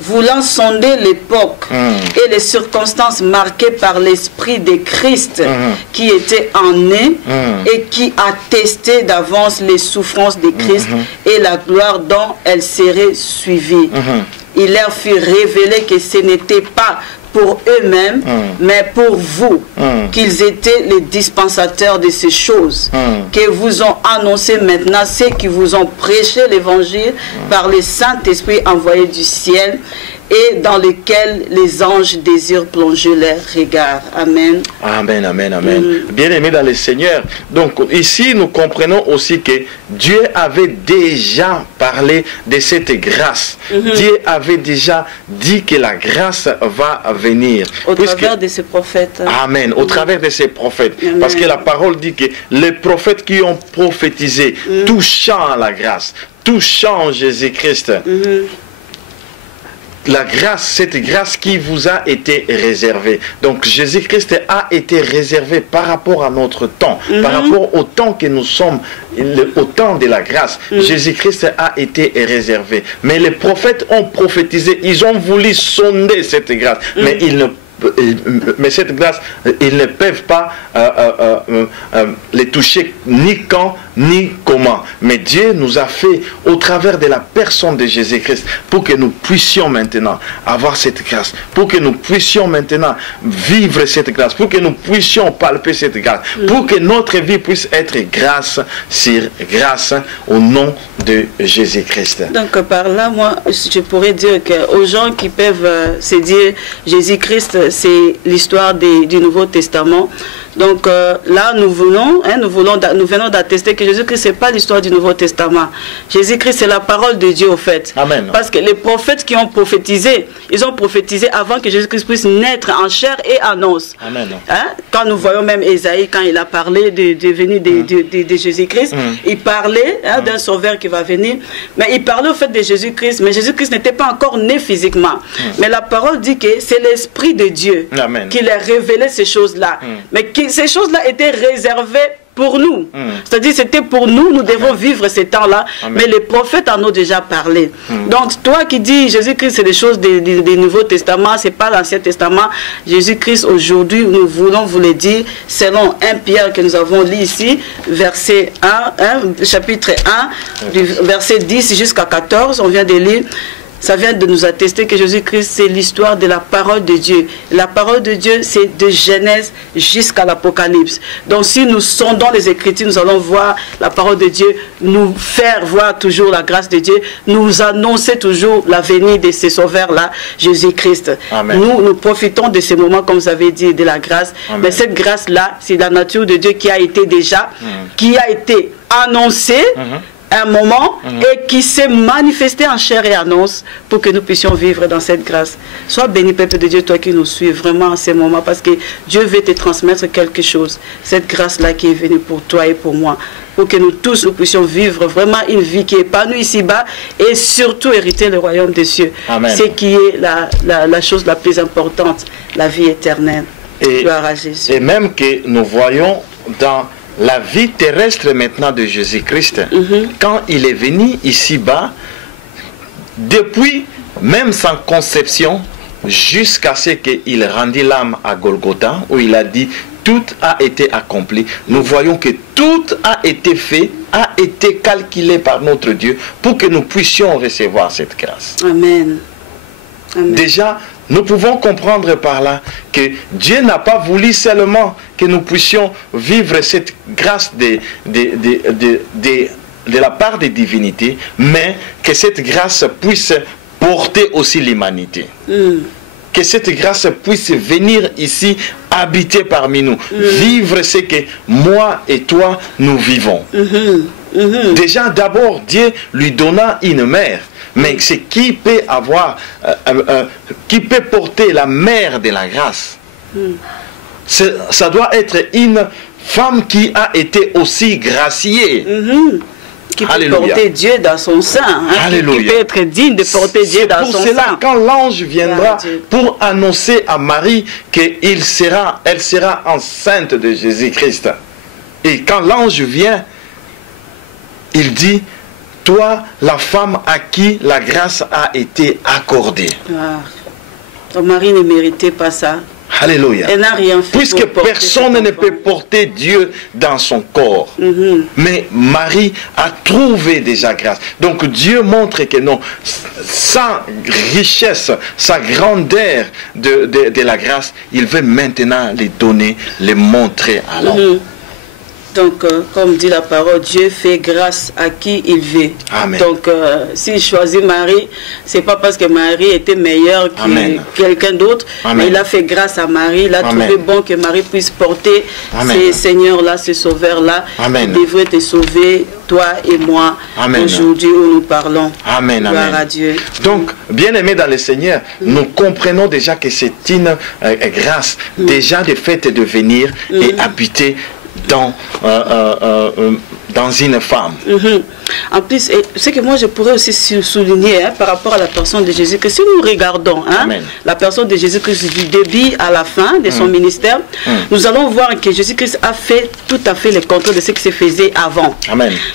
Voulant sonder l'époque et les circonstances marquées par l'Esprit de Christ qui était en eux et qui attestait d'avance les souffrances de Christ et la gloire dont elles seraient suivies. Il leur fit révéler que ce n'était pas pour eux-mêmes, mais pour vous, qu'ils étaient les dispensateurs de ces choses, que vous ont annoncé maintenant ceux qui vous ont prêché l'évangile par le Saint-Esprit envoyé du ciel, et dans lequel les anges désirent plonger leurs regards. Amen. Amen, amen, amen. Bien-aimés dans le Seigneur, donc ici nous comprenons aussi que Dieu avait déjà parlé de cette grâce. Dieu avait déjà dit que la grâce va venir. Au travers de ces prophètes. Amen, au travers de ces prophètes. Amen. Parce que la parole dit que les prophètes qui ont prophétisé, touchant la grâce, touchant Jésus-Christ, la grâce, cette grâce qui vous a été réservée. Donc Jésus-Christ a été réservé par rapport à notre temps, par rapport au temps que nous sommes, au temps de la grâce. Jésus-Christ a été réservé. Mais les prophètes ont prophétisé, ils ont voulu sonder cette grâce, mais cette grâce, ils ne peuvent pas les toucher ni quand ni comment. Mais Dieu nous a fait au travers de la personne de Jésus-Christ pour que nous puissions maintenant avoir cette grâce, pour que nous puissions maintenant vivre cette grâce, pour que nous puissions palper cette grâce, pour que notre vie puisse être grâce sur grâce au nom de Jésus-Christ. Donc par là, moi, je pourrais dire qu'aux gens qui peuvent se dire Jésus-Christ, c'est l'histoire du Nouveau Testament. Donc là, nous venons d'attester que Jésus-Christ, ce n'est pas l'histoire du Nouveau Testament. Jésus-Christ, c'est la parole de Dieu, au fait. Amen. Parce que les prophètes qui ont prophétisé, ils ont prophétisé avant que Jésus-Christ puisse naître en chair et en os. Amen. Quand nous voyons même Ésaïe, quand il a parlé de venir de Jésus-Christ, il parlait d'un sauveur qui va venir, mais il parlait au fait de Jésus-Christ, mais Jésus-Christ n'était pas encore né physiquement. Mais la parole dit que c'est l'Esprit de Dieu qui leur révélait ces choses-là. Mais ces choses-là étaient réservées pour nous. C'est-à-dire c'était pour nous, nous devons vivre ces temps-là, mais les prophètes en ont déjà parlé. Donc toi qui dis Jésus-Christ c'est des choses du Nouveau Testament, c'est pas l'Ancien Testament. Jésus-Christ aujourd'hui, nous voulons vous le dire, selon 1 Pierre que nous avons lu ici, verset 1, chapitre 1, du verset 10 jusqu'à 14, on vient de lire. Ça vient de nous attester que Jésus-Christ, c'est l'histoire de la parole de Dieu. La parole de Dieu, c'est de Genèse jusqu'à l'Apocalypse. Donc si nous sondons les Écritures, nous allons voir la parole de Dieu, nous faire voir toujours la grâce de Dieu, nous annoncer toujours la venue de ces sauveurs-là, Jésus-Christ. Nous profitons de ces moments, comme vous avez dit, de la grâce. Amen. Mais cette grâce-là, c'est la nature de Dieu qui a été déjà, qui a été annoncée, un moment et qui s'est manifesté en chair et en os pour que nous puissions vivre dans cette grâce. Sois béni, peuple de Dieu, toi qui nous suis vraiment en ces moments, parce que Dieu veut te transmettre quelque chose, cette grâce-là qui est venue pour toi et pour moi, pour que nous tous nous puissions vivre vraiment une vie qui est épanouie ici-bas et surtout hériter le royaume des cieux. Ce qui est la chose la plus importante, la vie éternelle. Gloire à Jésus. Et même que nous voyons dans la vie terrestre maintenant de Jésus-Christ, quand il est venu ici-bas, depuis même sa conception, jusqu'à ce qu'il rendit l'âme à Golgotha, où il a dit tout a été accompli, nous voyons que tout a été fait, a été calculé par notre Dieu pour que nous puissions recevoir cette grâce. Amen. Amen. Déjà, nous pouvons comprendre par là que Dieu n'a pas voulu seulement que nous puissions vivre cette grâce de la part des divinités, mais que cette grâce puisse porter aussi l'humanité. que cette grâce puisse venir ici, habiter parmi nous, vivre ce que moi et toi nous vivons. Déjà, d'abord, Dieu lui donna une mère. Mais c'est qui peut avoir, qui peut porter la mère de la grâce? Ça doit être une femme qui a été aussi graciée. Qui peut porter Dieu dans son sein. Qui peut être digne de porter Dieu dans son sein. C'est pour cela, quand l'ange viendra pour annoncer à Marie qu'elle sera enceinte de Jésus-Christ. Et quand l'ange vient, il dit: toi, la femme à qui la grâce a été accordée. Donc Marie ne méritait pas ça. Alléluia. Elle n'a rien fait. Puisque personne ne peut porter Dieu dans son corps. Mais Marie a trouvé déjà grâce. Donc Dieu montre que non, sa richesse, sa grandeur de la grâce, il veut maintenant les donner, les montrer à l'homme. Donc, comme dit la parole, Dieu fait grâce à qui il veut. Amen. Donc, s'il choisit Marie, c'est pas parce que Marie était meilleure que quelqu'un d'autre, mais il a fait grâce à Marie. Il a trouvé bon que Marie puisse porter ces seigneurs-là, ces sauveurs-là, qui devraient te sauver, toi et moi, aujourd'hui où nous parlons. Amen. Gloire à Dieu. Donc, bien-aimés dans le Seigneur, nous comprenons déjà que c'est une grâce, déjà de fait de venir et habiter dans une femme. En plus, ce que moi je pourrais aussi souligner par rapport à la personne de Jésus, que si nous regardons la personne de Jésus-Christ du début à la fin de son ministère, nous allons voir que Jésus-Christ a fait tout à fait le contraire de ce qui se faisait avant.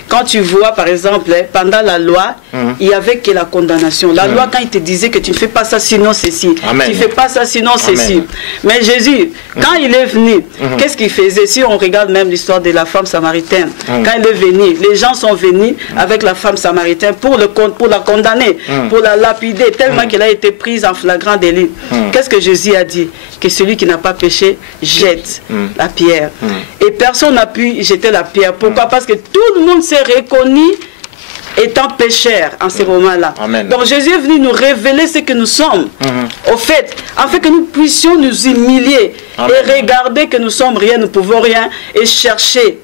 Quand tu vois par exemple, pendant la loi, il n'y avait que la condamnation. La loi, quand il te disait que tu ne fais pas ça sinon ceci, tu ne fais pas ça sinon ceci. Mais Jésus, quand il est venu, qu'est-ce qu'il faisait? Si on regarde même l'histoire de la femme samaritaine, quand il est venu, les gens sont venus avec la femme samaritaine pour la condamner, pour la lapider, tellement qu'elle a été prise en flagrant délit. Qu'est-ce que Jésus a dit? Que celui qui n'a pas péché jette la pierre. Et personne n'a pu jeter la pierre. Pourquoi? Parce que tout le monde s'est reconnu étant pécheur en ce moment-là. Donc Jésus est venu nous révéler ce que nous sommes. Au fait, afin que nous puissions nous humilier et regarder que nous sommes rien, nous ne pouvons rien, et chercher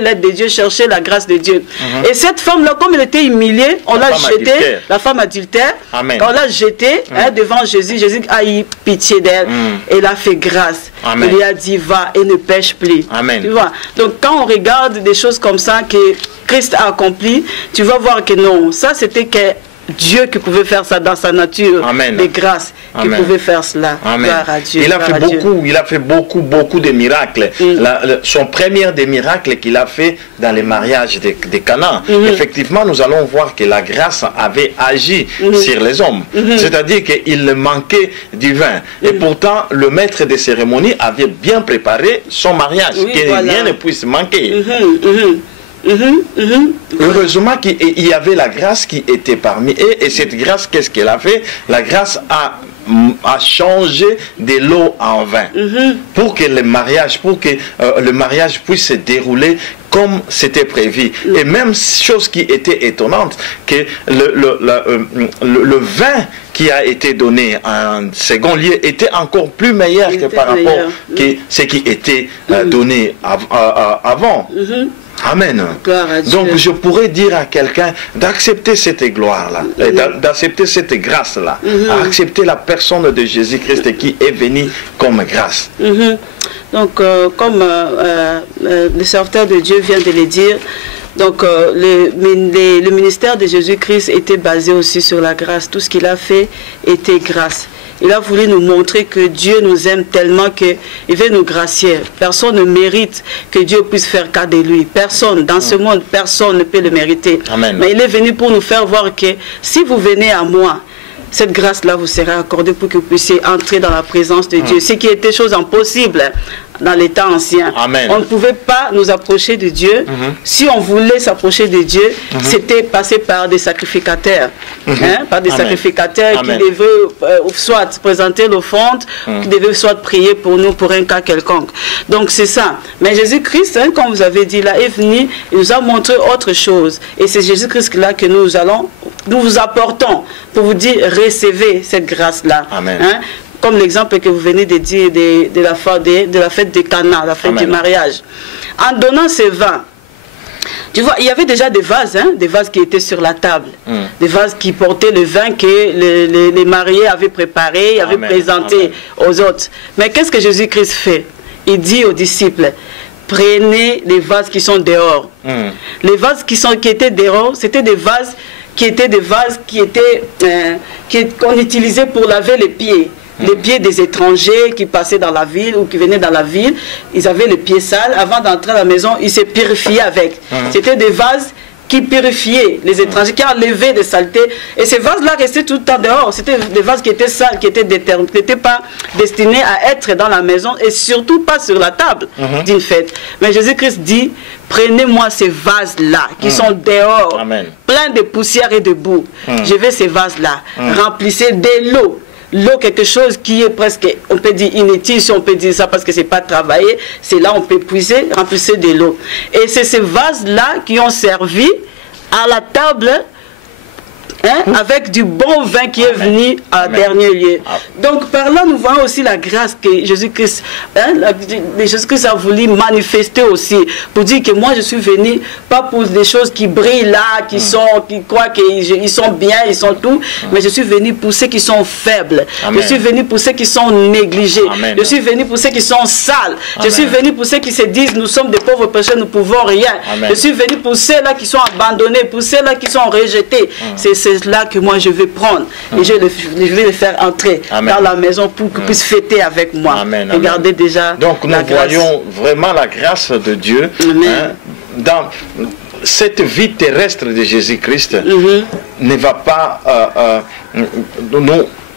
l'aide de Dieu, chercher la grâce de Dieu. Et cette femme-là, comme elle était humiliée, on l'a jetée, la femme adultère, on l'a jetée devant Jésus. Jésus a eu pitié d'elle et elle a fait grâce. Il lui a dit: va et ne pêche plus. Tu vois? Donc quand on regarde des choses comme ça que Christ a accompli, tu vas voir que non, ça c'était que Dieu qui pouvait faire ça dans sa nature de grâce, qui pouvait faire cela. Gloire à Dieu. Il a fait beaucoup de miracles. Son premier des miracles qu'il a fait dans les mariages de Cana, effectivement, nous allons voir que la grâce avait agi sur les hommes. C'est-à-dire qu'il manquait du vin. Et pourtant, le maître des cérémonies avait bien préparé son mariage, que rien ne puisse manquer. Heureusement qu'il y avait la grâce qui était parmi eux, et cette grâce, qu'est-ce qu'elle a fait? La grâce a changé de l'eau en vin pour que le mariage puisse se dérouler comme c'était prévu. Et même chose qui était étonnante, que le vin qui a été donné en second lieu était encore plus meilleur que par rapport à ce qui était donné avant. Amen. Donc je pourrais dire à quelqu'un d'accepter cette gloire-là, d'accepter cette grâce-là, accepter la personne de Jésus-Christ qui est venu comme grâce. Donc comme le serviteur de Dieu vient de le dire, donc le ministère de Jésus-Christ était basé aussi sur la grâce. Tout ce qu'il a fait était grâce. Il a voulu nous montrer que Dieu nous aime tellement qu'il veut nous gracier. Personne ne mérite que Dieu puisse faire cas de lui. Personne, dans ce monde, personne ne peut le mériter. Mais il est venu pour nous faire voir que si vous venez à moi, cette grâce-là vous sera accordée pour que vous puissiez entrer dans la présence de Dieu. Ce qui était chose impossible dans les temps anciens. On ne pouvait pas nous approcher de Dieu. Si on voulait s'approcher de Dieu, c'était passer par des sacrificateurs. Par des sacrificateurs qui devaient soit présenter l'offrande, qui devaient soit prier pour nous pour un cas quelconque. Donc c'est ça. Mais Jésus-Christ, comme vous avez dit là, est venu, il nous a montré autre chose. Et c'est Jésus-Christ là que nous vous apportons pour vous dire, recevez cette grâce-là. comme l'exemple que vous venez de dire de la fête de Cana, la fête Amen. du mariage. En donnant ce vin, tu vois, il y avait déjà des vases, hein, des vases qui étaient sur la table, des vases qui portaient le vin que les mariés avaient préparé, avaient Amen. présenté aux autres. Mais qu'est-ce que Jésus-Christ fait? Il dit aux disciples, prenez les vases qui sont dehors. Les vases qui étaient dehors, c'était des vases qu'on utilisait pour laver les pieds. Les pieds des étrangers qui passaient dans la ville ou qui venaient dans la ville, ils avaient les pieds sales. Avant d'entrer à la maison, ils se purifiaient avec. C'était des vases qui purifiaient les étrangers, qui enlevaient des saletés. Et ces vases-là restaient tout le temps dehors. C'était des vases qui étaient sales, qui n'étaient pas destinés à être dans la maison et surtout pas sur la table d'une fête. Mais Jésus-Christ dit, prenez-moi ces vases-là qui sont dehors, Amen. pleins de poussière et de boue. Je vais ces vases-là, remplissez de l'eau. L'eau, quelque chose qui est presque, on peut dire inutile, si on peut dire ça parce que c'est pas travaillé, c'est là on peut puiser, remplir de l'eau. Et c'est ces vases-là qui ont servi à la table, hein, avec du bon vin qui est venu à dernier lieu. Donc par là, nous voyons aussi la grâce que Jésus-Christ, hein, Jésus-Christ a voulu manifester aussi, pour dire que moi je suis venu, pas pour des choses qui brillent là, qui croient qu'ils sont bien, ils sont tout, mais je suis venu pour ceux qui sont faibles. Amen. Je suis venu pour ceux qui sont négligés. Amen. Je suis venu pour ceux qui sont sales. Je suis venu pour ceux qui se disent, nous sommes des pauvres pécheurs, nous ne pouvons rien. Amen. Je suis venu pour ceux-là qui sont abandonnés, pour ceux-là qui sont rejetés. C'est là que moi je vais prendre et je vais les faire entrer dans la maison pour qu'ils puissent fêter avec moi. Amen, Regardez amen. déjà. Donc nous voyons vraiment la grâce de Dieu, hein, dans cette vie terrestre de Jésus-Christ. Ne va pas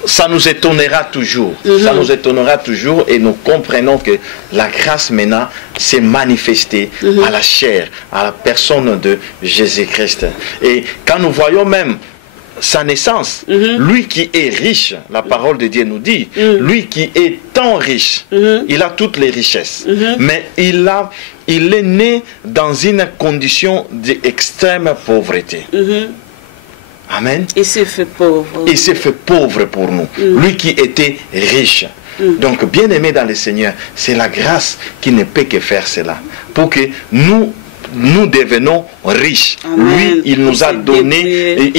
ça nous étonnera toujours. Ça nous étonnera toujours et nous comprenons que la grâce maintenant s'est manifestée à la chair, à la personne de Jésus-Christ. Et quand nous voyons même sa naissance, lui qui est riche, la parole de Dieu nous dit, lui qui est tant riche, il a toutes les richesses, mais il est né dans une condition d'extrême pauvreté. Amen. Il s'est fait pauvre. Il s'est fait pauvre pour nous. Lui qui était riche. Donc, bien aimé dans le Seigneur, c'est la grâce qui ne peut que faire cela. Pour que nous devenons riches. Amen. Lui, il nous a donné,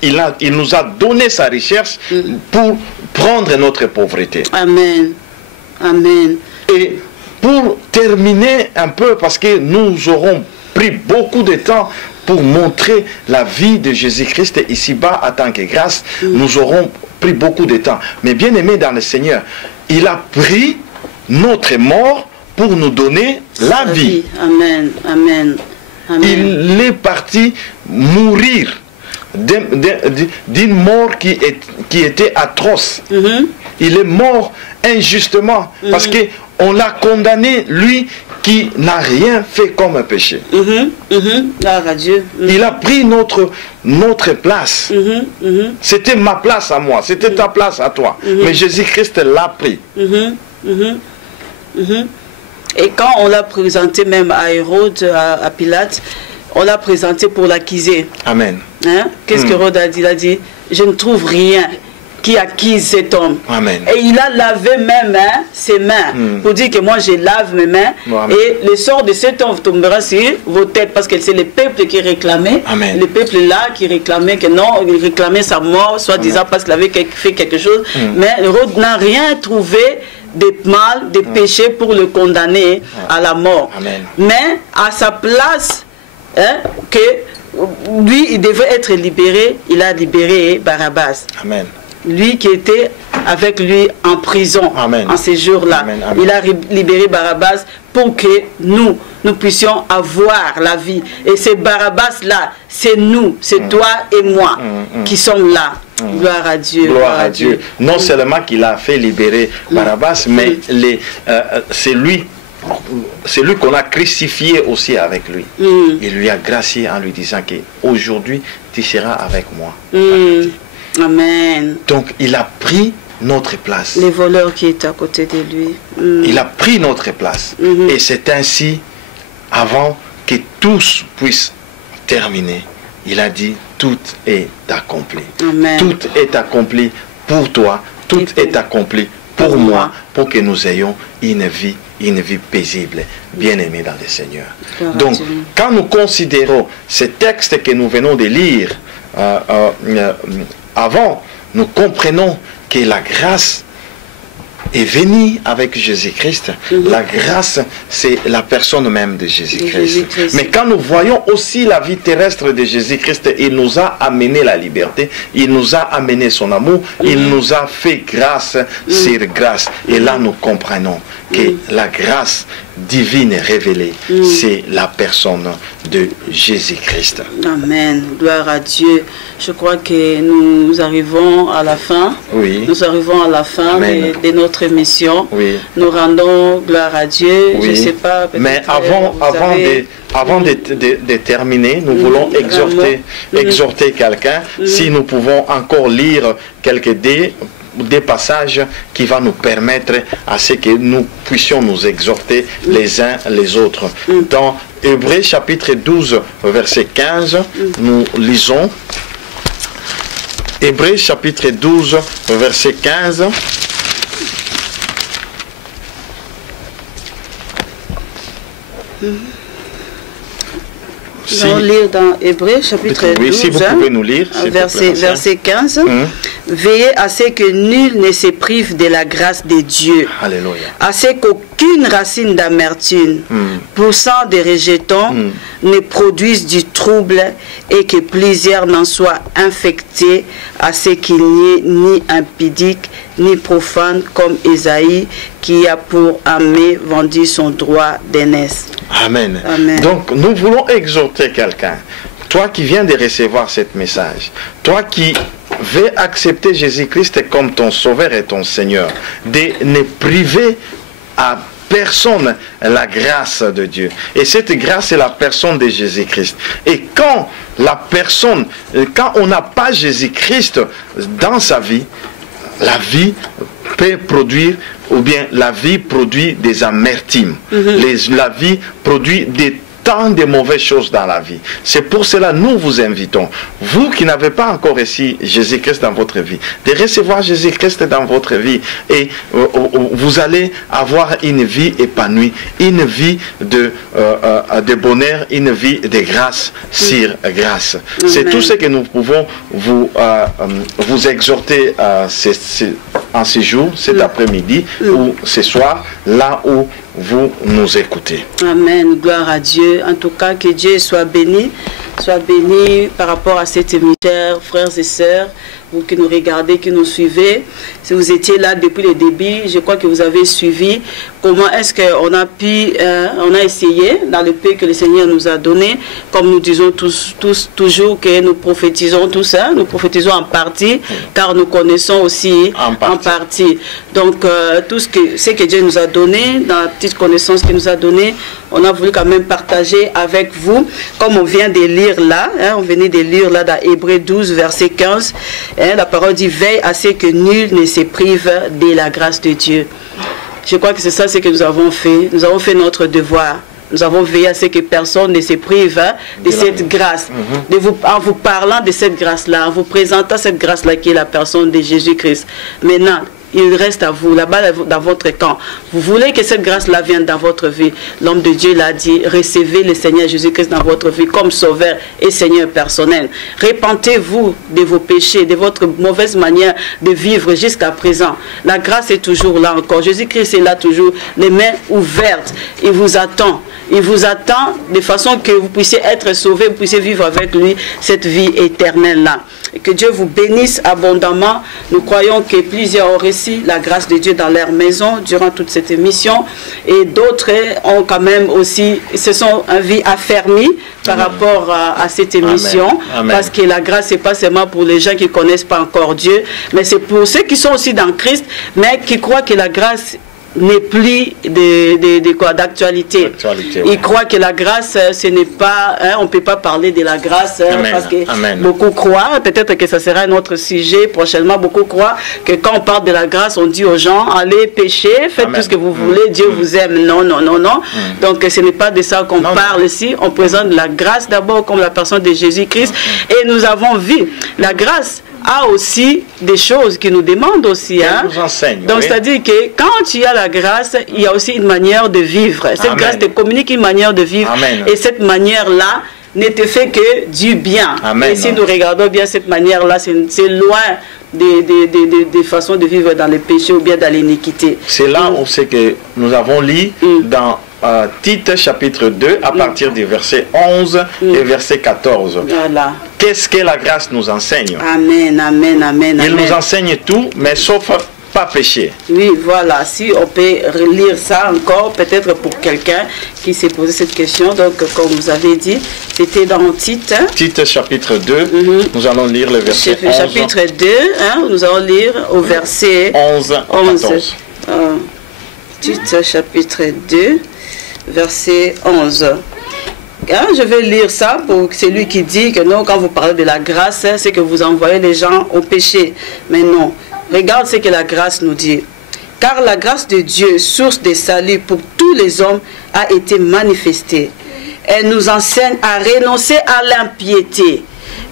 il nous a donné sa richesse pour prendre notre pauvreté. Amen. Amen. Et pour terminer un peu, parce que nous aurons pris beaucoup de temps pour montrer la vie de Jésus-Christ ici-bas en tant que grâce, nous aurons pris beaucoup de temps. Mais bien aimé dans le Seigneur, il a pris notre mort pour nous donner la vie. Amen. Amen. Amen. Il est parti mourir d'une mort qui était atroce. Il est mort injustement parce qu'on l'a condamné, lui qui n'a rien fait comme un péché. Il a pris notre place. C'était ma place à moi, c'était ta place à toi. Mais Jésus-Christ l'a pris. Et quand on l'a présenté même à Hérode, à Pilate, on l'a présenté pour l'accuser. Amen. Hein? Qu'est-ce que Hérode a dit? Il a dit, je ne trouve rien qui accuse cet homme. Amen. Et il a lavé même ses mains pour dire que moi je lave mes mains. Amen. Et le sort de cet homme tombera sur vos têtes parce que c'est le peuple qui réclamait. Amen. Le peuple là qui réclamait que non, il réclamait sa mort, soit disant parce qu'il avait fait quelque chose. Mais Hérode n'a rien trouvé de mal, de péché pour le condamner à la mort. Amen. Mais à sa place, que lui il devait être libéré, il a libéré Barabbas. Amen. Lui qui était avec lui en prison. Amen. En ces jours-là. Amen. Amen. Il a libéré Barabbas pour que nous puissions avoir la vie. Et ces Barabbas-là, c'est nous, c'est toi et moi qui sommes là. Gloire à Dieu. Gloire à Dieu. Non seulement qu'il a fait libérer Barabbas, mais c'est lui qu'on a crucifié aussi avec lui. Il lui a gracié en lui disant que aujourd'hui tu seras avec moi. Amen. Donc il a pris notre place. Les voleurs qui étaient à côté de lui. Il a pris notre place. Et c'est ainsi, avant que tous puissent terminer, il a dit, tout est accompli. Amen. Tout est accompli pour toi. Tout est accompli pour moi, pour que nous ayons une vie paisible, bien-aimée dans le Seigneur. Donc, quand nous considérons ce texte que nous venons de lire avant, nous comprenons que la grâce est venue avec Jésus-Christ. La grâce, c'est la personne même de Jésus-Christ. Mais quand nous voyons aussi la vie terrestre de Jésus-Christ, il nous a amené la liberté, il nous a amené son amour, il nous a fait grâce sur grâce. Et là, nous comprenons que la grâce divine révélée, c'est la personne de Jésus-Christ. Amen. Gloire à Dieu. Je crois que nous arrivons à la fin. Oui. Nous arrivons à la fin de notre émission. Oui. Nous rendons gloire à Dieu. Oui. Je ne sais pas. Mais avant de terminer, nous voulons exhorter quelqu'un. Si nous pouvons encore lire quelques des passages qui vont nous permettre à ce que nous puissions nous exhorter les uns les autres. Dans Hébreux chapitre 12, verset 15, nous lisons Hébreux chapitre 12, verset 15. Nous allons lire dans Hébreux chapitre 12, oui, si vous pouvez nous lire, verset 15. Veillez à ce que nul ne se prive de la grâce de Dieu. Alléluia. À ce qu'aucune racine d'amertume, poussant des rejetons, ne produise du trouble et que plusieurs n'en soient infectés, à ce qu'il n'y ait ni impudique ni profane comme Ésaïe qui a pour armée vendu son droit d'aînesse. Amen. Amen. Donc nous voulons exhorter quelqu'un. Toi qui viens de recevoir ce message, toi qui veux accepter Jésus-Christ comme ton sauveur et ton Seigneur, de ne priver à personne la grâce de Dieu. Et cette grâce est la personne de Jésus-Christ. Et quand on n'a pas Jésus-Christ dans sa vie, la vie peut produire, ou bien la vie produit des amertumes. La vie produit tant de mauvaises choses dans la vie. C'est pour cela que nous vous invitons, vous qui n'avez pas encore reçu Jésus-Christ dans votre vie, de recevoir Jésus-Christ dans votre vie et vous allez avoir une vie épanouie, une vie de bonheur, une vie de grâce sur grâce. C'est tout ce que nous pouvons vous exhorter en ce jour, cet après-midi ou ce soir, là où vous nous écoutez. Amen. Gloire à Dieu. En tout cas, que Dieu soit béni par rapport à cette émission, frères et sœurs, vous qui nous regardez, qui nous suivez. Si vous étiez là depuis le début, je crois que vous avez suivi comment est-ce qu'on a pu, on a essayé dans le peu que le Seigneur nous a donné, comme nous disons toujours que nous prophétisons tout ça, nous prophétisons en partie, car nous connaissons aussi en partie. Donc, tout ce que Dieu nous a donné, dans la petite connaissance qu'il nous a donnée, on a voulu quand même partager avec vous, comme on vient de lire là, on venait de lire là dans Hébreux 12, verset 15, la parole dit « Veille à ce que nul ne se prive de la grâce de Dieu ». Je crois que c'est ça ce que nous avons fait. Nous avons fait notre devoir. Nous avons veillé à ce que personne ne se prive de cette grâce. En vous parlant de cette grâce-là, en vous présentant cette grâce-là qui est la personne de Jésus-Christ. Maintenant, il reste à vous, là-bas dans votre camp. Vous voulez que cette grâce-là vienne dans votre vie. L'homme de Dieu l'a dit, recevez le Seigneur Jésus-Christ dans votre vie comme sauveur et Seigneur personnel. Repentez-vous de vos péchés, de votre mauvaise manière de vivre jusqu'à présent. La grâce est toujours là encore. Jésus-Christ est là toujours, les mains ouvertes. Il vous attend. Il vous attend de façon que vous puissiez être sauvé, vous puissiez vivre avec lui cette vie éternelle-là. Et que Dieu vous bénisse abondamment. Nous croyons que plusieurs ont reçu la grâce de Dieu dans leur maison durant toute cette émission. Et d'autres ont quand même aussi, se sont en vie affermis par rapport à cette émission. Amen. Parce que la grâce, ce n'est pas seulement pour les gens qui ne connaissent pas encore Dieu, mais c'est pour ceux qui sont aussi dans Christ, mais qui croient que la grâce n'est plus d'actualité. Il croit que la grâce, ce n'est pas, on ne peut pas parler de la grâce, parce que beaucoup croient, peut-être que ça sera un autre sujet prochainement, beaucoup croient que quand on parle de la grâce, on dit aux gens, allez pécher, faites tout ce que vous voulez, Dieu vous aime. Non, non, non, non. Donc ce n'est pas de ça qu'on parle ici, on présente la grâce d'abord comme la personne de Jésus-Christ, et nous avons vu la grâce a aussi des choses qui nous demandent aussi. Hein? Nous enseigne. Donc, oui. c'est-à-dire que quand tu as la grâce, il y a aussi une manière de vivre. Cette Amen. grâce te communique une manière de vivre. Amen. Et cette manière-là ne te fait que du bien. Amen. Et si nous regardons bien cette manière-là, c'est loin des façons de vivre dans le péché ou bien dans l'iniquité. C'est là où c'est que nous avons lu dans Tite chapitre 2 à partir du verset 11 et verset 14. Voilà. Qu'est-ce que la grâce nous enseigne? Amen, amen, amen, Il amen. nous enseigne tout, mais sauf pas pécher. Oui, voilà. Si on peut relire ça encore, peut-être pour quelqu'un qui s'est posé cette question. Donc, comme vous avez dit, c'était dans Tite. Hein? Tite chapitre 2, nous allons lire le verset 11. Chapitre 2, hein, nous allons lire au verset 11 à 14. Tite chapitre 2, verset 11. Hein, je vais lire ça pour celui qui dit que non, quand vous parlez de la grâce, hein, c'est que vous envoyez les gens au péché. Mais non. Regarde ce que la grâce nous dit. Car la grâce de Dieu, source de salut pour tous les hommes, a été manifestée. Elle nous enseigne à renoncer à l'impiété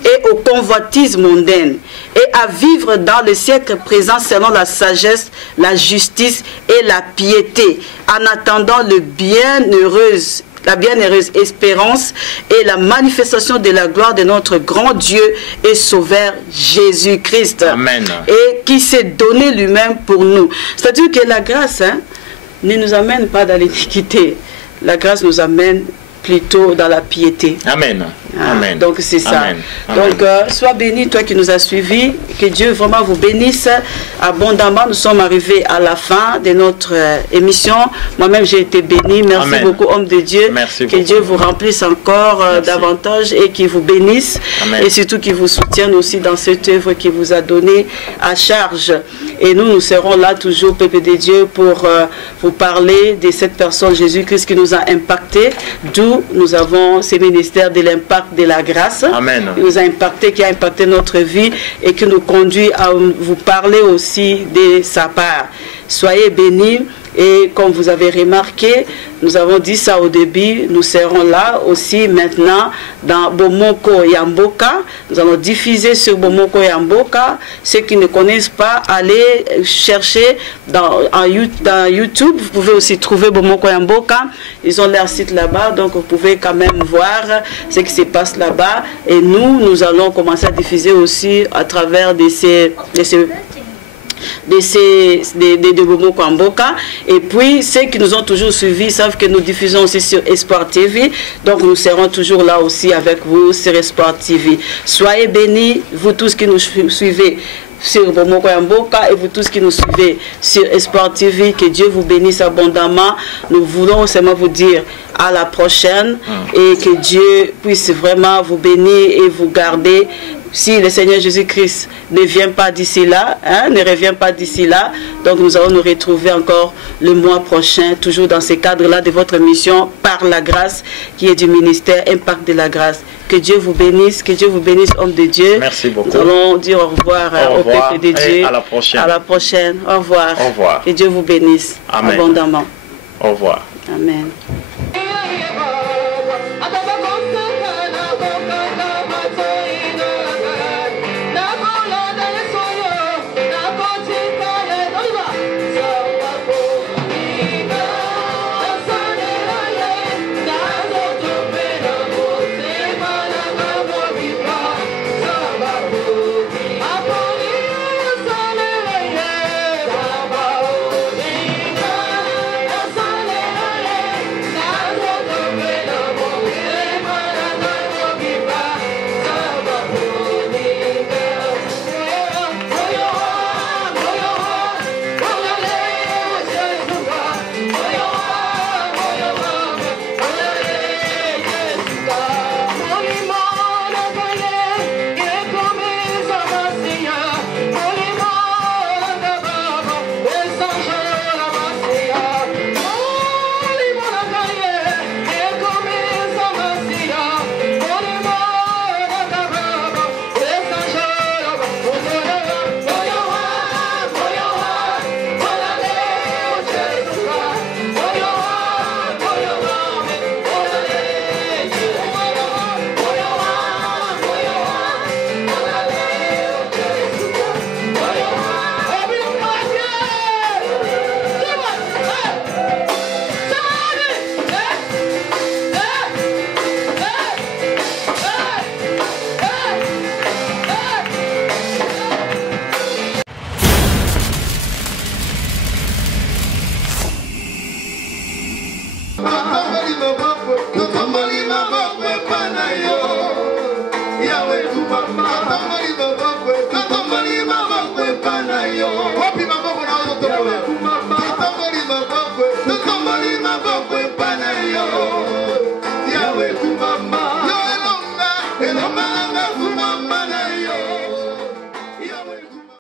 et au convoitisme mondain et à vivre dans le siècle présent selon la sagesse, la justice et la piété, en attendant la bienheureuse espérance et la manifestation de la gloire de notre grand Dieu et Sauveur Jésus-Christ. Amen. Et qui s'est donné lui-même pour nous. C'est-à-dire que la grâce, hein, ne nous amène pas dans l'iniquité. La grâce nous amène plutôt dans la piété. Amen. Amen. Donc c'est ça. Amen. Donc sois béni, toi qui nous as suivis. Que Dieu vraiment vous bénisse abondamment. Nous sommes arrivés à la fin de notre émission. Moi-même j'ai été béni. Merci Amen. beaucoup, homme de Dieu. Merci que beaucoup. Dieu vous remplisse encore davantage et qu'il vous bénisse. Amen. Et surtout qu'il vous soutienne aussi dans cette œuvre qu'il vous a donnée à charge. Et nous serons là toujours, peuple de Dieu, pour vous parler de cette personne, Jésus-Christ, qui nous a impacté. D'où nous avons ce ministère de l'impact de la grâce. Amen. Qui nous a impacté, qui a impacté notre vie et qui nous conduit à vous parler aussi de sa part. Soyez bénis. Et comme vous avez remarqué, nous avons dit ça au début, nous serons là aussi maintenant dans Bomoko Yamboka. Nous allons diffuser sur Bomoko Yamboka. Ceux qui ne connaissent pas, allez chercher dans YouTube. Vous pouvez aussi trouver Bomoko Yamboka. Ils ont leur site là-bas, donc vous pouvez quand même voir ce qui se passe là-bas. Et nous allons commencer à diffuser aussi à travers de Bomoko Yamboka. Et puis ceux qui nous ont toujours suivis savent que nous diffusons aussi sur Espoir TV, donc nous serons toujours là aussi avec vous sur Espoir TV. Soyez bénis, vous tous qui nous suivez sur Bomoko Yamboka et vous tous qui nous suivez sur Espoir TV, que Dieu vous bénisse abondamment. Nous voulons seulement vous dire à la prochaine et que Dieu puisse vraiment vous bénir et vous garder. Si le Seigneur Jésus-Christ ne vient pas d'ici là, hein, ne revient pas d'ici là, donc nous allons nous retrouver encore le mois prochain, toujours dans ce cadre-là de votre mission, par la grâce, qui est du ministère Impact de la grâce. Que Dieu vous bénisse, homme de Dieu. Merci beaucoup. Nous allons dire au revoir, au peuple de Dieu. À la prochaine. À la prochaine. Au revoir. Au revoir. Que Dieu vous bénisse. Amen. Abondamment. Au revoir. Amen.